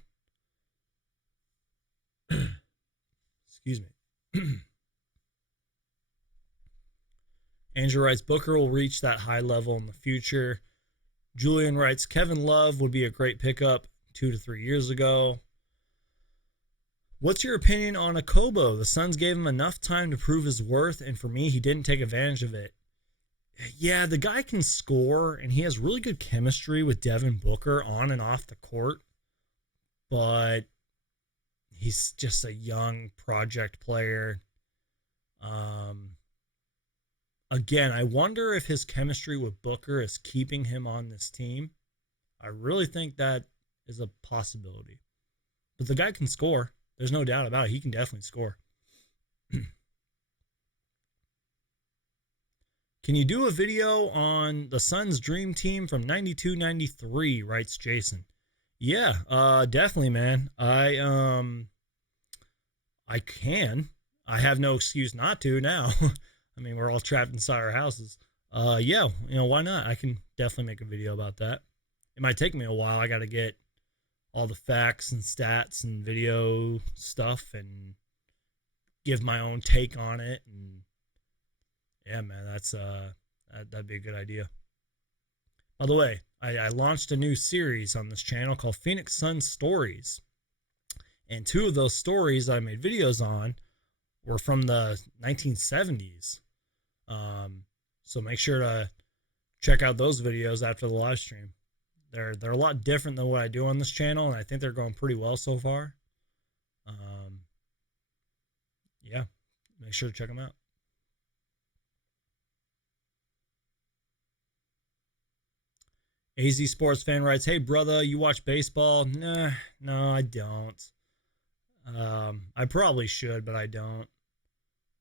Excuse me. Andrew writes, Booker will reach that high level in the future. Julian writes, Kevin Love would be a great pickup 2 to 3 years ago. What's your opinion on Akobo? The Suns gave him enough time to prove his worth, and for me, he didn't take advantage of it. Yeah, the guy can score, and he has really good chemistry with Devin Booker on and off the court, but he's just a young project player. Um, Again, I wonder if his chemistry with Booker is keeping him on this team. I really think that is a possibility. But the guy can score. There's no doubt about it. He can definitely score. Can you do a video on the Suns' dream team from 92-93? Writes Jason. Yeah, definitely, man. I can. I have no excuse not to now. I mean, we're all trapped inside our houses. Yeah, why not? I can definitely make a video about that. It might take me a while. I got to get all the facts and stats and video stuff and give my own take on it. And yeah, man, that'd be a good idea. By the way, I launched a new series on this channel called Phoenix Sun Stories. And two of those stories I made videos on were from the 1970s. So make sure to check out those videos after the live stream. They're a lot different than what I do on this channel, and I think they're going pretty well so far. Yeah, make sure to check them out. AZ Sports Fan writes, "Hey brother, you watch baseball?" Nah, no, I don't. I probably should, but I don't.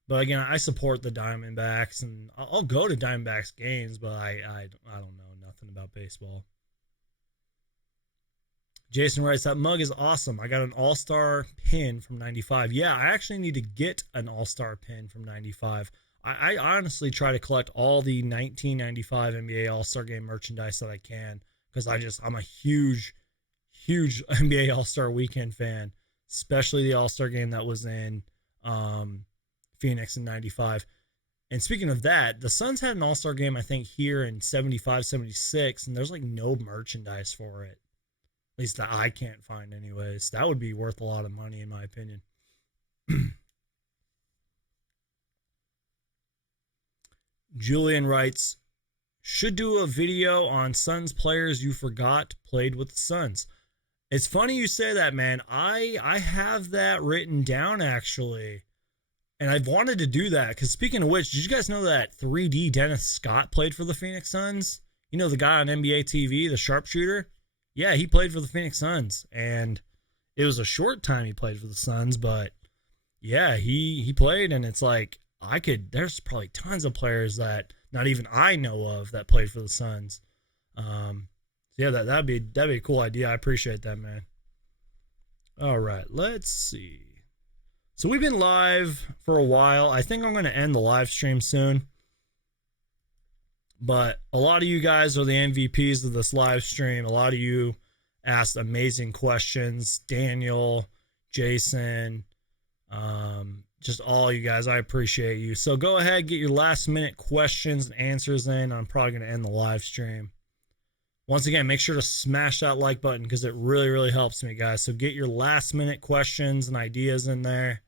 But again, I support the Diamondbacks, and I'll go to Diamondbacks games, but I don't know nothing about baseball. Jason writes, that mug is awesome. I got an all-star pin from 95. Yeah, I actually need to get an all-star pin from 95. I honestly try to collect all the 1995 NBA All-Star Game merchandise that I can, because I'm a huge NBA All-Star Weekend fan, especially the All-Star Game that was in Phoenix in 95. And speaking of that, the Suns had an All-Star Game, I think, here in 75, 76, and there's like no merchandise for it. At least that I can't find anyways. That would be worth a lot of money in my opinion. Julian writes, should do a video on Suns players you forgot played with the Suns. It's funny you say that, man. I have that written down actually. And I've wanted to do that because speaking of which, did you guys know that 3'd Dennis Scott played for the Phoenix Suns? You know, the guy on NBA TV, the sharpshooter? Yeah, he played for the Phoenix Suns. And it was a short time he played for the Suns, but yeah, he played, and it's like there's probably tons of players that not even I know of that played for the Suns. Yeah, that'd be a cool idea. I appreciate that, man. All right, let's see. So we've been live for a while. I think I'm going to end the live stream soon. But a lot of you guys are the MVPs of this live stream. A lot of you asked amazing questions. Daniel, Jason, just all you guys. I appreciate you. So go ahead, get your last minute questions and answers in. I'm probably going to end the live stream. Once again, make sure to smash that like button because it really, really helps me, guys. So get your last minute questions and ideas in there.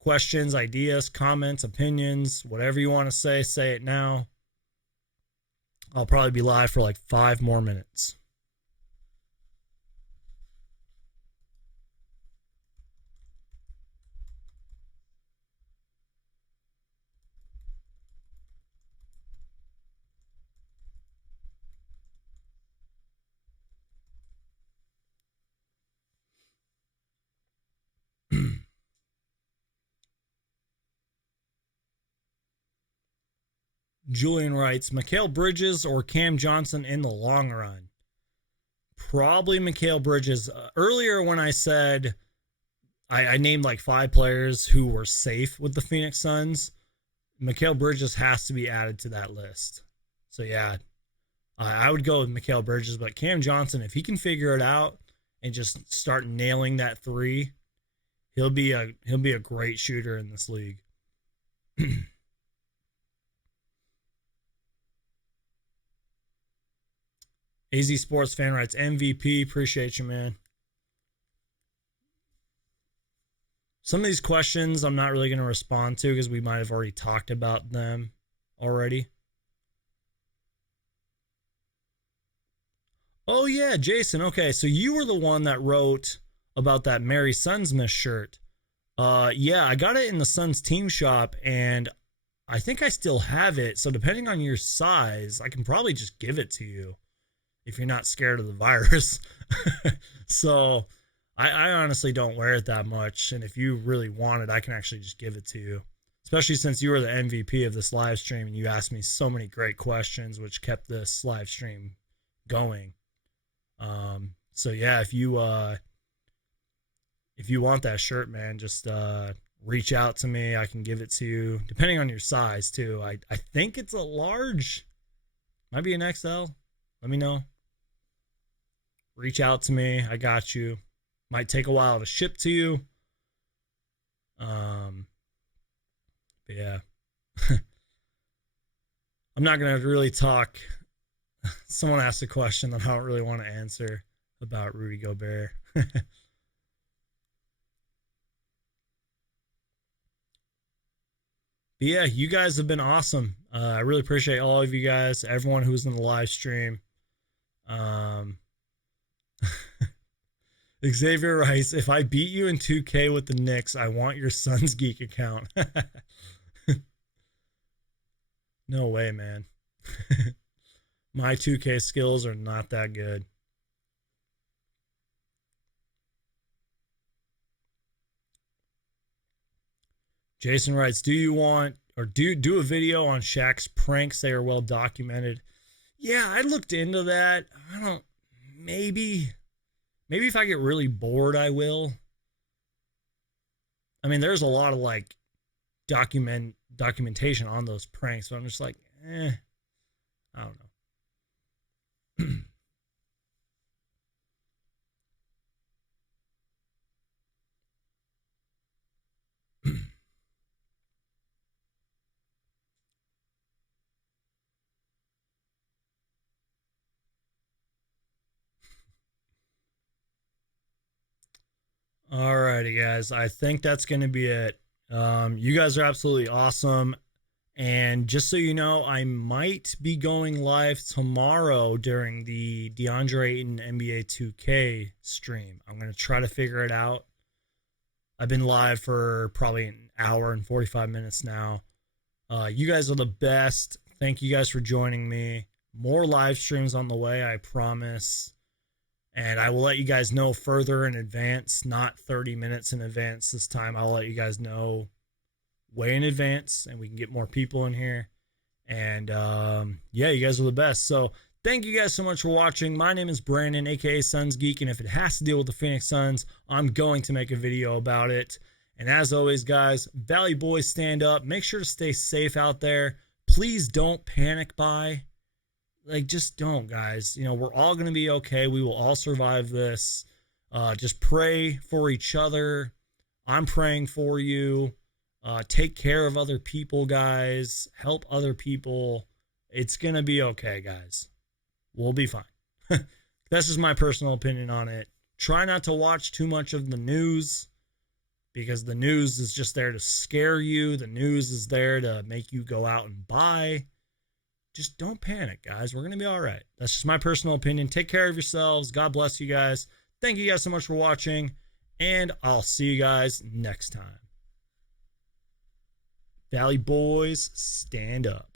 Questions, ideas, comments, opinions, whatever you want to say it now. I'll probably be live for like 5 more minutes. Julian writes, Mikal Bridges or Cam Johnson in the long run? Probably Mikal Bridges. Earlier when I said I named like 5 players who were safe with the Phoenix Suns, Mikal Bridges has to be added to that list. So yeah, I would go with Mikal Bridges, but Cam Johnson, if he can figure it out and just start nailing that 3, he'll be a great shooter in this league. AZ Sports Fan writes, MVP, appreciate you, man. Some of these questions I'm not really going to respond to because we might have already talked about them. already. Oh yeah, Jason. Okay, so you were the one that wrote about that Mary Sunsmith shirt. Yeah, I got it in the Suns team shop, and I think I still have it. So depending on your size, I can probably just give it to you if you're not scared of the virus. So I honestly don't wear it that much, and if you really want it, I can actually just give it to you. Especially since you were the MVP of this live stream and you asked me so many great questions, which kept this live stream going. So yeah, if you want that shirt, man, just reach out to me. I can give it to you, depending on your size too. I think it's a large, might be an XL. Let me know. Reach out to me. I got you. Might take a while to ship to you. But yeah, I'm not gonna really talk. Someone asked a question that I don't really want to answer about Rudy Gobert. But yeah, you guys have been awesome. I really appreciate all of you guys, everyone who's in the live stream. Um, Xavier Rice, if I beat you in 2K with the Knicks, I want your son's Geek account. No way, man. My 2K skills are not that good. Jason writes, "Do you want or do a video on Shaq's pranks? They are well documented." Yeah, I looked into that. I don't. Maybe if I get really bored, I will. I mean, there's a lot of like documentation on those pranks, but I'm just like, I don't know. Alrighty, guys. I think that's going to be it. You guys are absolutely awesome. And just so you know, I might be going live tomorrow during the DeAndre Ayton NBA 2K stream. I'm going to try to figure it out. I've been live for probably an hour and 45 minutes now. You guys are the best. Thank you guys for joining me. More live streams on the way, I promise. And I will let you guys know further in advance, not 30 minutes in advance this time. I'll let you guys know way in advance and we can get more people in here. And yeah, you guys are the best. So thank you guys so much for watching. My name is Brandon, aka Suns Geek. And if it has to deal with the Phoenix Suns, I'm going to make a video about it. And as always, guys, Valley Boys stand up. Make sure to stay safe out there. Please don't panic buy. Like, just don't, guys. You know, we're all going to be okay. We will all survive this. Just pray for each other. I'm praying for you. Take care of other people, guys. Help other people. It's going to be okay, guys. We'll be fine. That's just my personal opinion on it. Try not to watch too much of the news because the news is just there to scare you. The news is there to make you go out and buy. Just don't panic, guys. We're going to be all right. That's just my personal opinion. Take care of yourselves. God bless you guys. Thank you guys so much for watching, and I'll see you guys next time. Valley Boys, stand up.